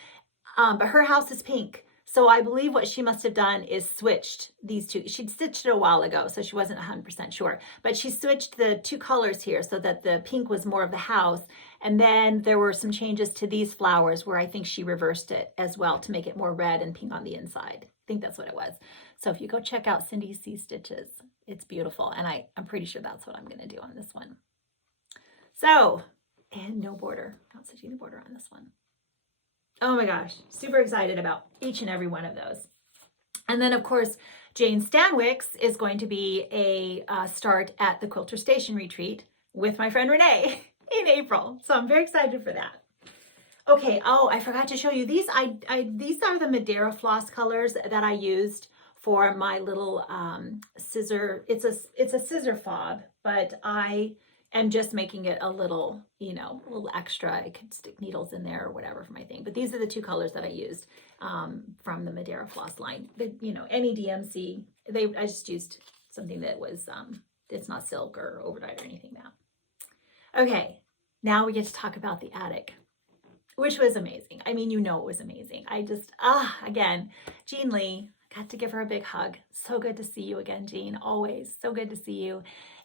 but her house is pink. So I believe what she must have done is switched these two. She'd stitched it a while ago, so she wasn't 100% sure. But she switched the two colors here so that the pink was more of the house. And then there were some changes to these flowers where I think she reversed it as well to make it more red and pink on the inside. I think that's what it was. So if you go check out Cindy C Stitches, it's beautiful. And I'm pretty sure that's what I'm going to do on this one. So, and no border. Not stitching the border on this one. Oh my gosh, super excited about each and every one of those. And then of course, Jane Stanwick's is going to be a start at the Quilter Station Retreat with my friend Renee in April. So I'm very excited for that. Okay, I forgot to show you these. These are the Madeira floss colors that I used for my little scissor. It's a scissor fob, but I am just making it a little, a little extra. I could stick needles in there or whatever for my thing. But these are the two colors that I used from the Madeira floss line. Any DMC, I just used something that was, it's not silk or overdyed or anything now. Okay, now we get to talk about the attic, which was amazing. I mean, it was amazing. I just, again, Jean Lee, got to give her a big hug. So good to see you again, Jean. Always so good to see you.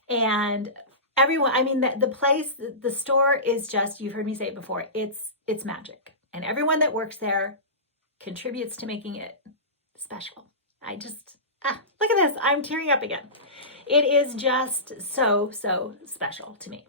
And everyone, I mean, the place, the store is just, you've heard me say it before, it's magic. And everyone that works there contributes to making it special. I just, look at this. I'm tearing up again. It is just so, so special to me.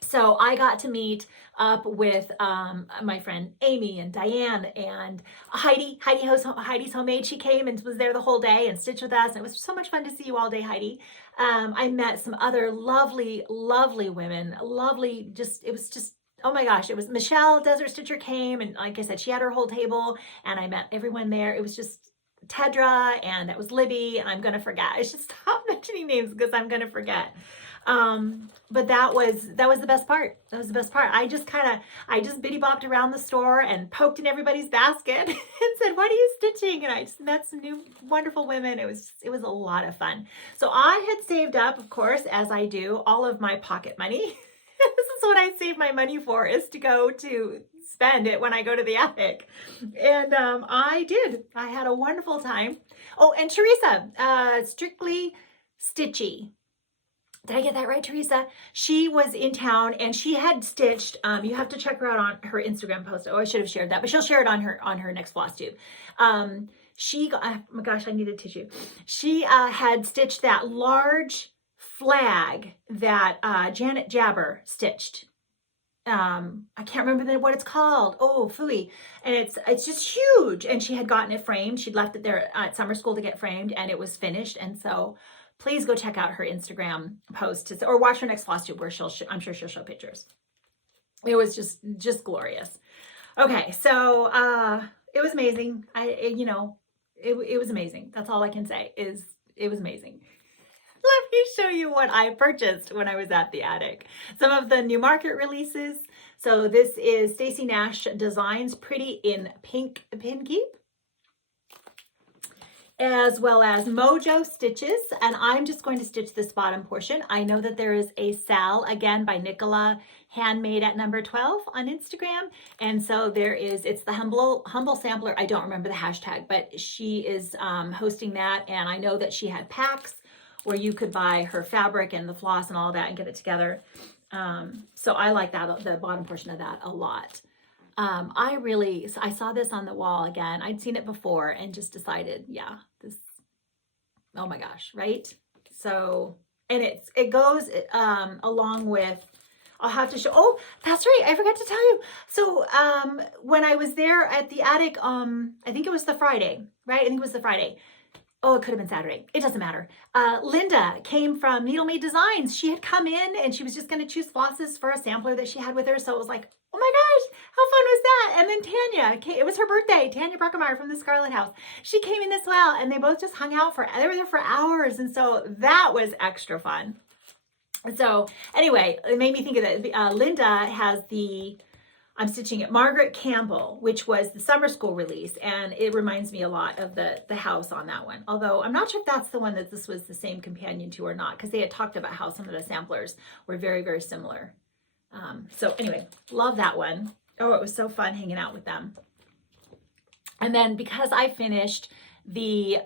So I got to meet up with my friend Amy and Diane and Heidi's Homemade. She came and was there the whole day and stitched with us. And it was so much fun to see you all day, Heidi. I met some other lovely, lovely women. Lovely, it was just, oh my gosh, it was Michelle, Desert Stitcher came. And like I said, she had her whole table and I met everyone there. It was just Tedra and that was Libby. And I'm going to forget. I should stop mentioning names because I'm going to forget. But that was the best part. That was the best part. I just bitty bopped around the store and poked in everybody's basket and said, what are you stitching? And I just met some new wonderful women. It was a lot of fun. So I had saved up, of course, as I do, all of my pocket money. This is what I save my money for, is to go to spend it when I go to the attic. And, I did. I had a wonderful time. Oh, and Teresa, Strictly Stitchy. Did I get that right, Teresa? She was in town and she had stitched, you have to check her out on her Instagram post. Oh, I should have shared that, but she'll share it on her next Flosstube. she, oh my gosh, I need a tissue. She had stitched that large flag that Janet Jabber stitched. I can't remember what it's called. Oh, phooey. And it's just huge. And she had gotten it framed. She'd left it there at summer school to get framed, and it was finished. And so please go check out her Instagram post or watch her next Flosstube where I'm sure she'll show pictures. It was just glorious. Okay, so it was amazing. It was amazing. That's all I can say is it was amazing. Let me show you what I purchased when I was at the attic. Some of the new market releases. So this is Stacey Nash Designs Pretty in Pink Pinky, as well as Mojo Stitches. And I'm just going to stitch this bottom portion. I know that there is a Sal, again, by Nicola, handmade at number 12 on Instagram. And so it's the Humble Sampler. I don't remember the hashtag, but she is hosting that. And I know that she had packs where you could buy her fabric and the floss and all of that and get it together. So I like that, the bottom portion of that a lot. I saw this on the wall again. I'd seen it before and just decided, yeah, oh my gosh, right? So, and it goes along with, I'll have to show, oh, that's right, I forgot to tell you. So when I was there at the attic, I think it was the Friday, right? I think it was the Friday. Oh, it could have been Saturday. It doesn't matter. Linda came from Needle Made Designs. She had come in and she was just going to choose flosses for a sampler that she had with her. So it was like, oh my gosh, how fun was that? And then Tanya, it was her birthday. Tanya Bruckemeyer from the Scarlet House. She came in as well, and they both just hung out they were there for hours. And so that was extra fun. So anyway, it made me think of that. Linda has I'm stitching it, Margaret Campbell, which was the summer school release, and it reminds me a lot of the house on that one. Although I'm not sure if that's the one that this was the same companion to or not, because they had talked about how some of the samplers were very, very similar. So anyway, love that one. Oh, it was so fun hanging out with them. And then because I finished the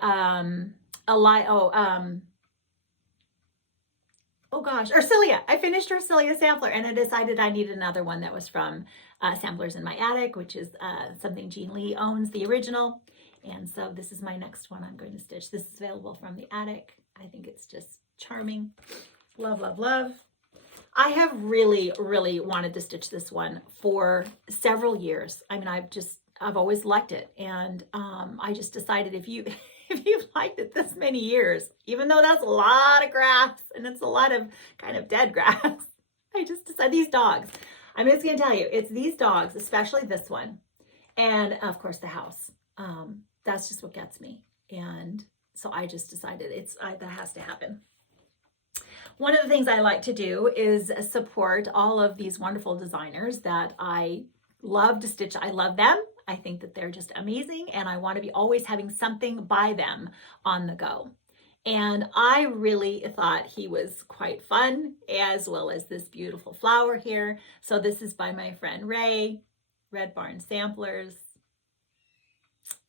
Ursilia. I finished Ursilia sampler, and I decided I needed another one that was from Samplers in My Attic, which is something Jean Lee owns, the original. And so this is my next one I'm going to stitch. This is available from the attic. I think it's just charming. Love, love, love. I have really, really wanted to stitch this one for several years. I mean, I've always liked it. And I just decided if you've liked it this many years, even though that's a lot of grass and it's a lot of kind of dead grass, I just decided these dogs. I'm just going to tell you, it's these dogs, especially this one, and of course the house. That's just what gets me. And so I just decided that has to happen. One of the things I like to do is support all of these wonderful designers that I love to stitch. I love them. I think that they're just amazing, and I want to be always having something by them on the go. And I really thought he was quite fun, as well as this beautiful flower here. So this is by my friend Ray, Red Barn Samplers.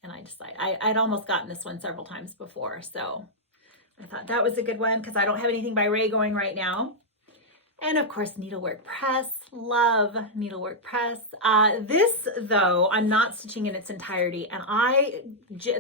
And I decided, I'd almost gotten this one several times before, so I thought that was a good one because I don't have anything by Ray going right now. And of course, Needlework Press. Love Needlework Press. This, though, I'm not stitching in its entirety. And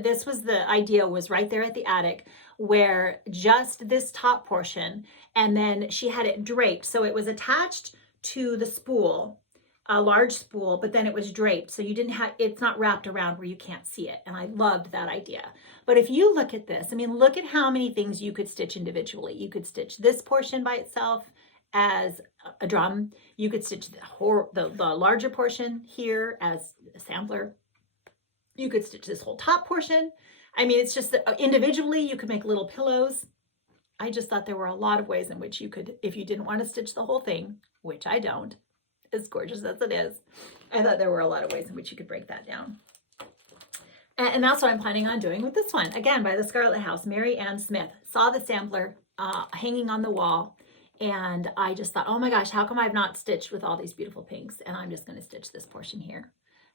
this was the idea was right there at the attic where just this top portion, and then she had it draped. So it was attached to the spool, a large spool, but then it was draped. So it's not wrapped around where you can't see it. And I loved that idea. But if you look at this, I mean, look at how many things you could stitch individually. You could stitch this portion by itself as a drum. You could stitch the larger portion here as a sampler. You could stitch this whole top portion. I mean, it's just that individually you could make little pillows. I just thought there were a lot of ways in which you could, if you didn't want to stitch the whole thing, which I don't, as gorgeous as it is, I thought there were a lot of ways in which you could break that down. And that's what I'm planning on doing with this one. Again, by the Scarlet House, Mary Ann Smith. Saw the sampler hanging on the wall, and I just thought, oh my gosh, how come I've not stitched with all these beautiful pinks? And I'm just going to stitch this portion here.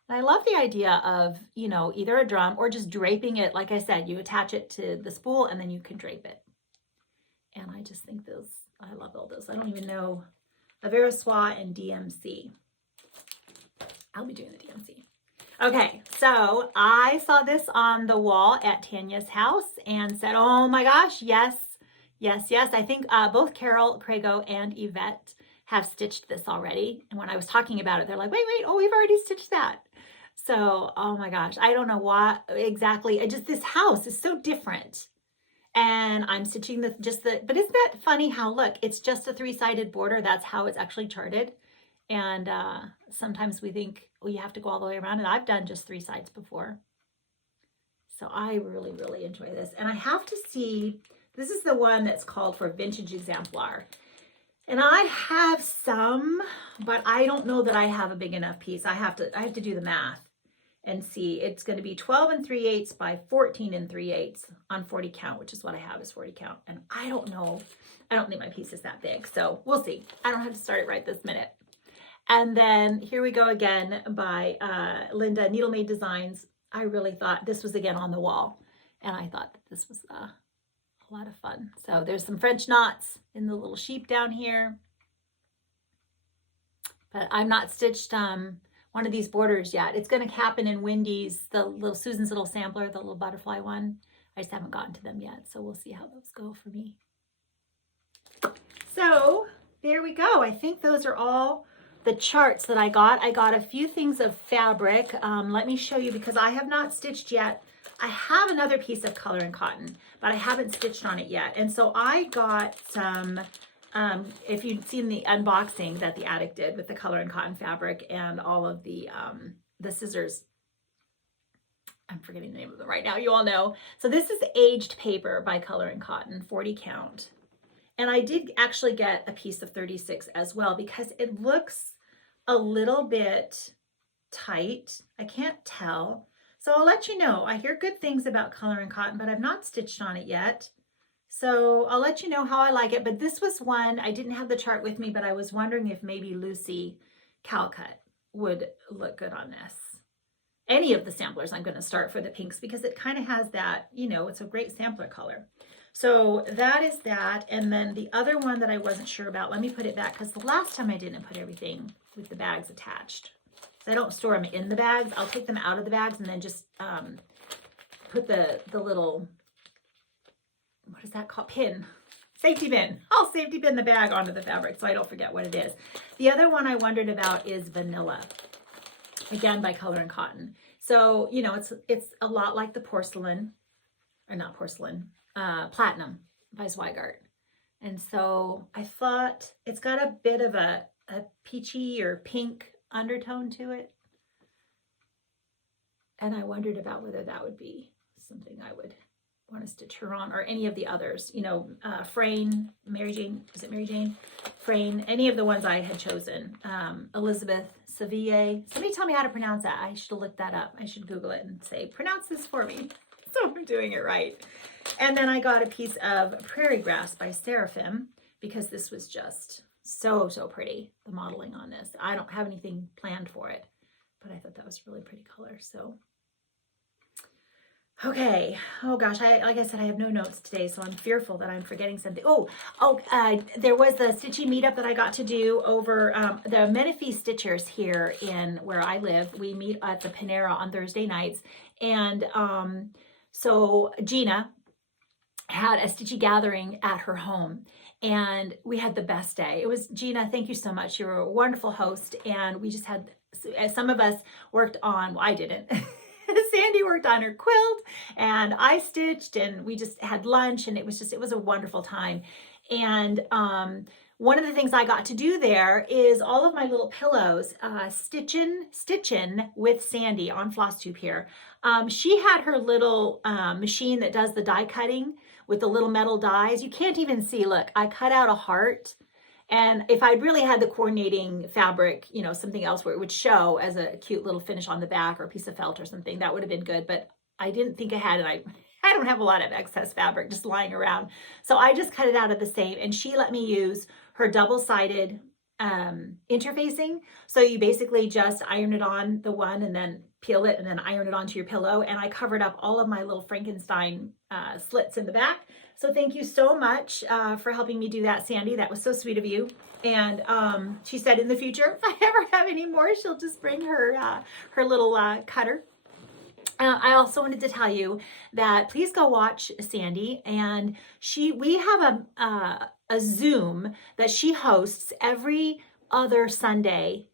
And I love the idea of, you know, either a drum or just draping it. Like I said, you attach it to the spool and then you can drape it. And I just think I love all those. I don't even know, Avera Soie and DMC. I'll be doing the DMC. Okay, so I saw this on the wall at Tanya's house and said, oh my gosh, yes, yes, yes. I think both Carol, Crago, and Yvette have stitched this already. And when I was talking about it, they're like, wait, oh, we've already stitched that. So, oh my gosh, I don't know what exactly. This house is so different. And I'm stitching but isn't that funny how, look, it's just a 3-sided border. That's how it's actually charted. And sometimes we think, well, you have to go all the way around, and I've done just 3 sides before. So I really, really enjoy this. And I have to see, this is the one that's called for Vintage Exemplar. And I have some, but I don't know that I have a big enough piece. I have to do the math and see. It's going to be 12 3/8 by 14 3/8 on 40 count, which is what I have is 40 count. And I don't know. I don't think my piece is that big. So we'll see. I don't have to start it right this minute. And then Here We Go Again by Linda, Needle Made Designs. I really thought this was again on the wall. And I thought that this was a lot of fun. So there's some French knots in the little sheep down here. But I've not stitched one of these borders yet. It's going to happen in Wendy's, Susan's little sampler, the little butterfly one. I just haven't gotten to them yet. So we'll see how those go for me. So there we go. I think those are all the charts that I got. I got a few things of fabric. Let me show you because I have not stitched yet. I have another piece of color and cotton, but I haven't stitched on it yet. And so I got some, if you'd seen the unboxing that the attic did with the color and cotton fabric and all of the scissors. I'm forgetting the name of them right now. You all know. So this is aged paper by Color and Cotton, 40 count. And I did actually get a piece of 36 as well because it looks a little bit tight. I can't tell. So I'll let you know. I hear good things about Color and Cotton, but I've not stitched on it yet. So I'll let you know how I like it. But this was one, I didn't have the chart with me, but I was wondering if maybe Lucy Calcut would look good on this. Any of the samplers I'm going to start for the pinks because it kind of has that, you know, it's a great sampler color. So that is that. And then the other one that I wasn't sure about, let me put it back because the last time I didn't put everything with the bags attached. So I don't store them in the bags. I'll take them out of the bags and then just put the little, what is that called? Pin. Safety pin. I'll safety pin the bag onto the fabric so I don't forget what it is. The other one I wondered about is Vanilla. Again, by Color and Cotton. So, you know, it's a lot like the porcelain, or not porcelain, Platinum by Zweigart. And so I thought it's got a bit of a peachy or pink undertone to it. And I wondered about whether that would be something I would want to stitch her on, or any of the others, you know, Frayne, Mary Jane, is it Mary Jane? Frayne, any of the ones I had chosen. Elizabeth Seville. Somebody tell me how to pronounce that. I should look that up. I should Google it and say, pronounce this for me. So I'm doing it right. And then I got a piece of Prairie Grass by Seraphim because this was just so, so pretty, the modeling on this. I don't have anything planned for it, but I thought that was a really pretty color. So okay. Oh gosh, like I said, I have no notes today, so I'm fearful that I'm forgetting something. There was a stitching meetup that I got to do over the Menifee Stitchers here in where I live. We meet at the Panera on Thursday nights, and so Gina had a stitchy gathering at her home, and we had the best day. It was Gina. Thank you so much. You were a wonderful host, and we just had some of us worked on. Well, I didn't. Sandy worked on her quilt and I stitched, and we just had lunch, and it was a wonderful time. And one of the things I got to do there is all of my little pillows, stitchin' with Sandy on Flosstube here. She had her little machine that does the die cutting with the little metal dies. You can't even see, look, I cut out a heart. And if I'd really had the coordinating fabric, you know, something else where it would show as a cute little finish on the back or a piece of felt or something, that would have been good. But I didn't think ahead, and I don't have a lot of excess fabric just lying around. So I just cut it out of the same, and she let me use her double-sided interfacing. So you basically just iron it on the one and then peel it and then iron it onto your pillow. And I covered up all of my little Frankenstein slits in the back. So thank you so much for helping me do that, Sandy. That was so sweet of you. And she said in the future, if I ever have any more, she'll just bring her her little cutter. I also wanted to tell you that please go watch Sandy, and we have a Zoom that she hosts every other Sunday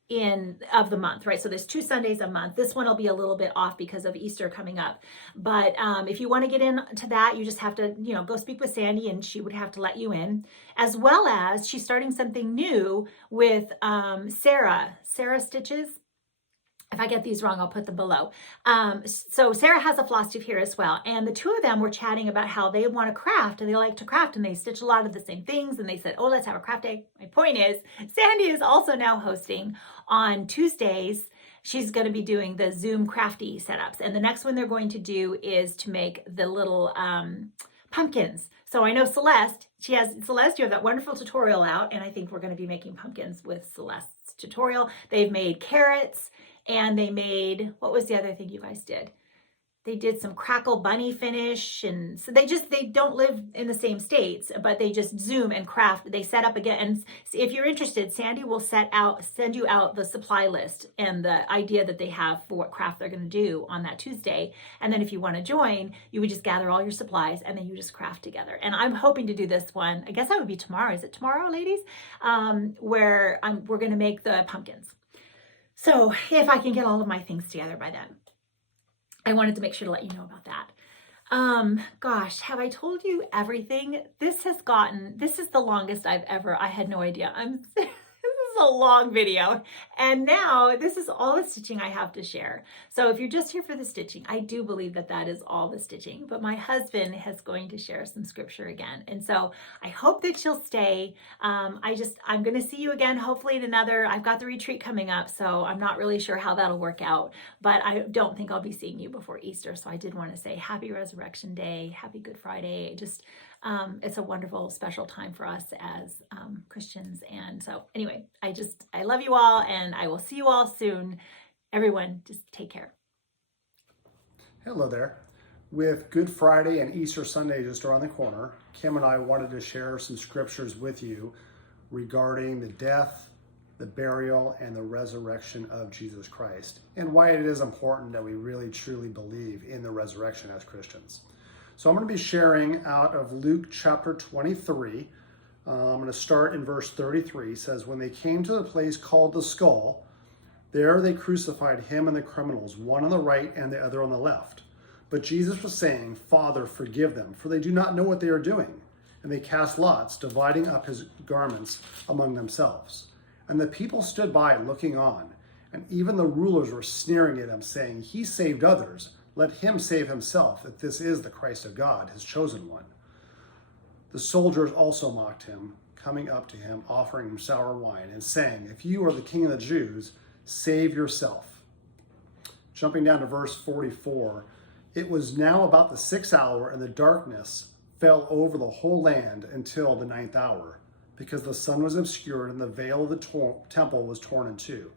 of the month, right? So there's 2 Sundays a month. This one will be a little bit off because of Easter coming up. But if you want to get into that, you just have to, go speak with Sandy, and she would have to let you in. As well as she's starting something new with Sarah Stitches. If I get these wrong, I'll put them below. So Sarah has a floss tube here as well. And the 2 of them were chatting about how they want to craft, and they like to craft, and they stitch a lot of the same things. And they said, oh, let's have a craft day. My point is, Sandy is also now hosting on Tuesdays. She's going to be doing the Zoom crafty setups. And the next one they're going to do is to make the little pumpkins. So I know Celeste, you have that wonderful tutorial out. And I think we're going to be making pumpkins with Celeste's tutorial. They've made carrots. And they made, what was the other thing you guys did? They did some crackle bunny finish. And so they don't live in the same states, but they just Zoom and craft. They set up again. And if you're interested, Sandy will send you out the supply list and the idea that they have for what craft they're going to do on that Tuesday. And then if you want to join, you would just gather all your supplies and then you just craft together. And I'm hoping to do this one. I guess that would be tomorrow. Is it tomorrow, ladies? Where we're going to make the pumpkins. So if I can get all of my things together by then, I wanted to make sure to let you know about that. Gosh, have I told you everything? This is the longest I had no idea. This is a long video. And now this is all the stitching I have to share. So if you're just here for the stitching, I do believe that is all the stitching, but my husband is going to share some scripture again. And so I hope that you'll stay. I'm going to see you again, hopefully I've got the retreat coming up. So I'm not really sure how that'll work out, but I don't think I'll be seeing you before Easter. So I did want to say happy Resurrection Day, happy Good Friday. It's a wonderful, special time for us as Christians. And so anyway, I love you all, and I will see you all soon. Everyone, just take care. Hello there. With Good Friday and Easter Sunday just around the corner, Kim and I wanted to share some scriptures with you regarding the death, the burial, and the resurrection of Jesus Christ, and why it is important that we really truly believe in the resurrection as Christians. So I'm going to be sharing out of Luke chapter 23. I'm going to start in verse 33. It says, when they came to the place called the Skull, there they crucified him and the criminals, one on the right and the other on the left. But Jesus was saying, Father, forgive them, for they do not know what they are doing. And they cast lots, dividing up his garments among themselves. And the people stood by looking on, and even the rulers were sneering at him, saying, he saved others. Let him save himself, if this is the Christ of God, his chosen one. The soldiers also mocked him, coming up to him, offering him sour wine, and saying, if you are the king of the Jews, save yourself. Jumping down to verse 44, it was now about the 6th hour, and the darkness fell over the whole land until the 9th hour, because the sun was obscured and the veil of the temple was torn in two.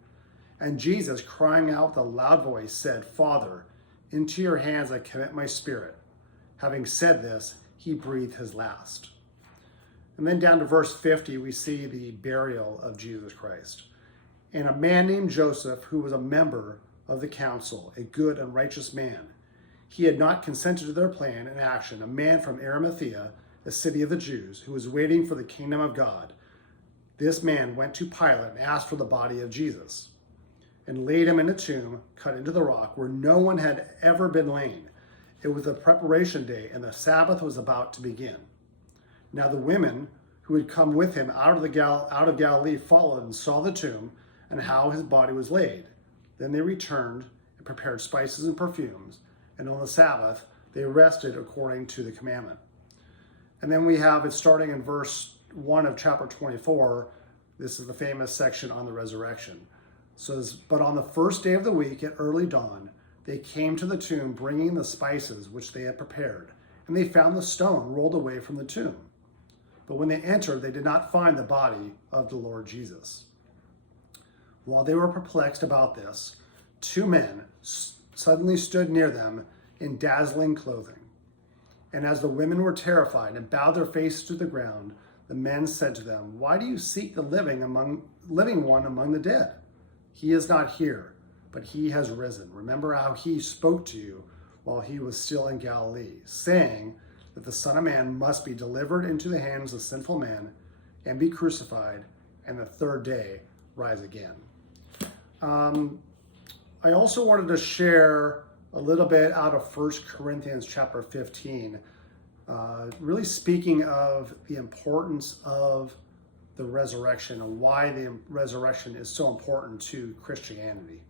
And Jesus, crying out with a loud voice, said, Father, into your hands I commit my spirit. Having said this, he breathed his last. And then down to verse 50, we see the burial of Jesus Christ. And a man named Joseph, who was a member of the council, a good and righteous man, he had not consented to their plan and action, a man from Arimathea, a city of the Jews, who was waiting for the kingdom of God. This man went to Pilate and asked for the body of Jesus, and laid him in a tomb cut into the rock where no one had ever been laid. It was the preparation day, and the Sabbath was about to begin. Now the women who had come with him out of Galilee followed and saw the tomb and how his body was laid. Then they returned and prepared spices and perfumes, and on the Sabbath they rested according to the commandment. And then we have it starting in verse 1 of chapter 24. This is the famous section on the resurrection. It says, but on the first day of the week at early dawn, they came to the tomb bringing the spices which they had prepared, and they found the stone rolled away from the tomb. But when they entered, they did not find the body of the Lord Jesus. While they were perplexed about this, two men suddenly stood near them in dazzling clothing. And as the women were terrified and bowed their faces to the ground, the men said to them, "Why do you seek the living one among the dead? He is not here, but he has risen. Remember how he spoke to you while he was still in Galilee, saying that the Son of Man must be delivered into the hands of sinful men and be crucified, and the third day rise again." I also wanted to share a little bit out of 1 Corinthians chapter 15, really speaking of the importance of the resurrection and why the resurrection is so important to Christianity.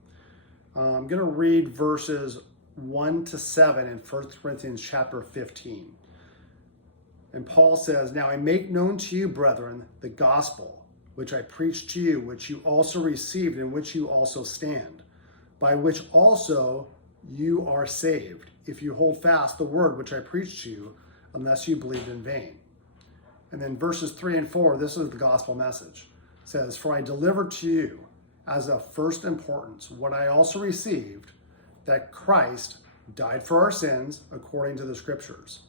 I'm going to read verses 1 to 7 in 1 Corinthians chapter 15. And Paul says, "Now I make known to you, brethren, the gospel which I preached to you, which you also received, in which you also stand, by which also you are saved, if you hold fast the word which I preached to you, unless you believed in vain." And then verses 3 and 4, this is the gospel message. It says, "For I delivered to you as of first importance what I also received, that Christ died for our sins according to the scriptures,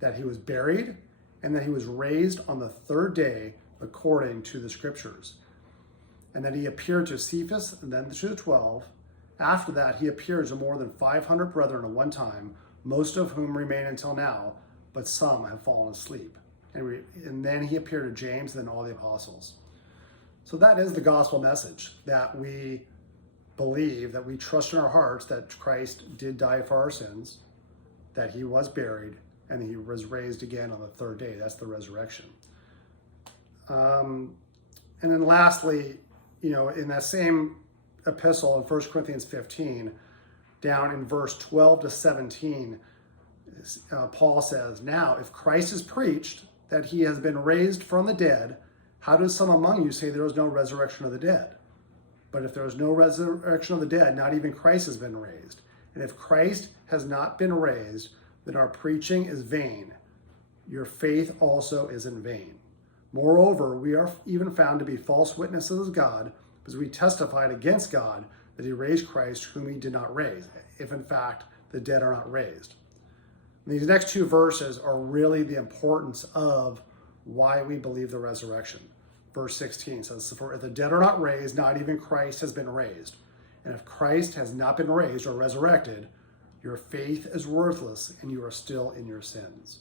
that he was buried, and that he was raised on the third day according to the scriptures, and that he appeared to Cephas and then to the 12. After that, he appeared to more than 500 brethren at one time, most of whom remain until now, but some have fallen asleep. And then he appeared to James and then all the apostles." So that is the gospel message, that we believe, that we trust in our hearts that Christ did die for our sins, that he was buried, and he was raised again on the third day. That's the resurrection. And then lastly, in that same epistle in 1 Corinthians 15, down in verse 12 to 17, Paul says, "Now, if Christ is preached that he has been raised from the dead, how does some among you say there is no resurrection of the dead? But if there is no resurrection of the dead, not even Christ has been raised. And if Christ has not been raised, then our preaching is vain. Your faith also is in vain. Moreover, we are even found to be false witnesses of God, because we testified against God that he raised Christ, whom he did not raise, if in fact the dead are not raised." And these next two verses are really the importance of why we believe the resurrection. Verse 16 says, "For if the dead are not raised, not even Christ has been raised. And if Christ has not been raised or resurrected, your faith is worthless and you are still in your sins."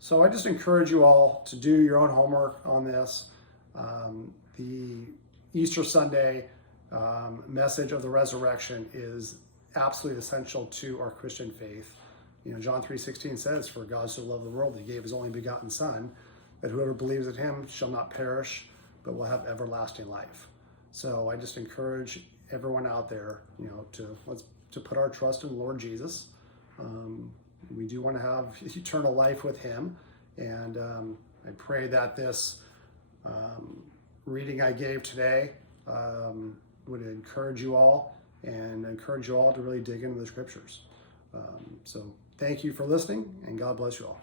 So I just encourage you all to do your own homework on this. The Easter Sunday message of the resurrection is absolutely essential to our Christian faith. John 3:16 says, "For God so loved the world that he gave his only begotten Son, that whoever believes in him shall not perish, but will have everlasting life." So I just encourage everyone out there, to put our trust in the Lord Jesus. We do want to have eternal life with him. And I pray that this reading I gave today would encourage you all and encourage you all to really dig into the scriptures. So thank you for listening, and God bless you all.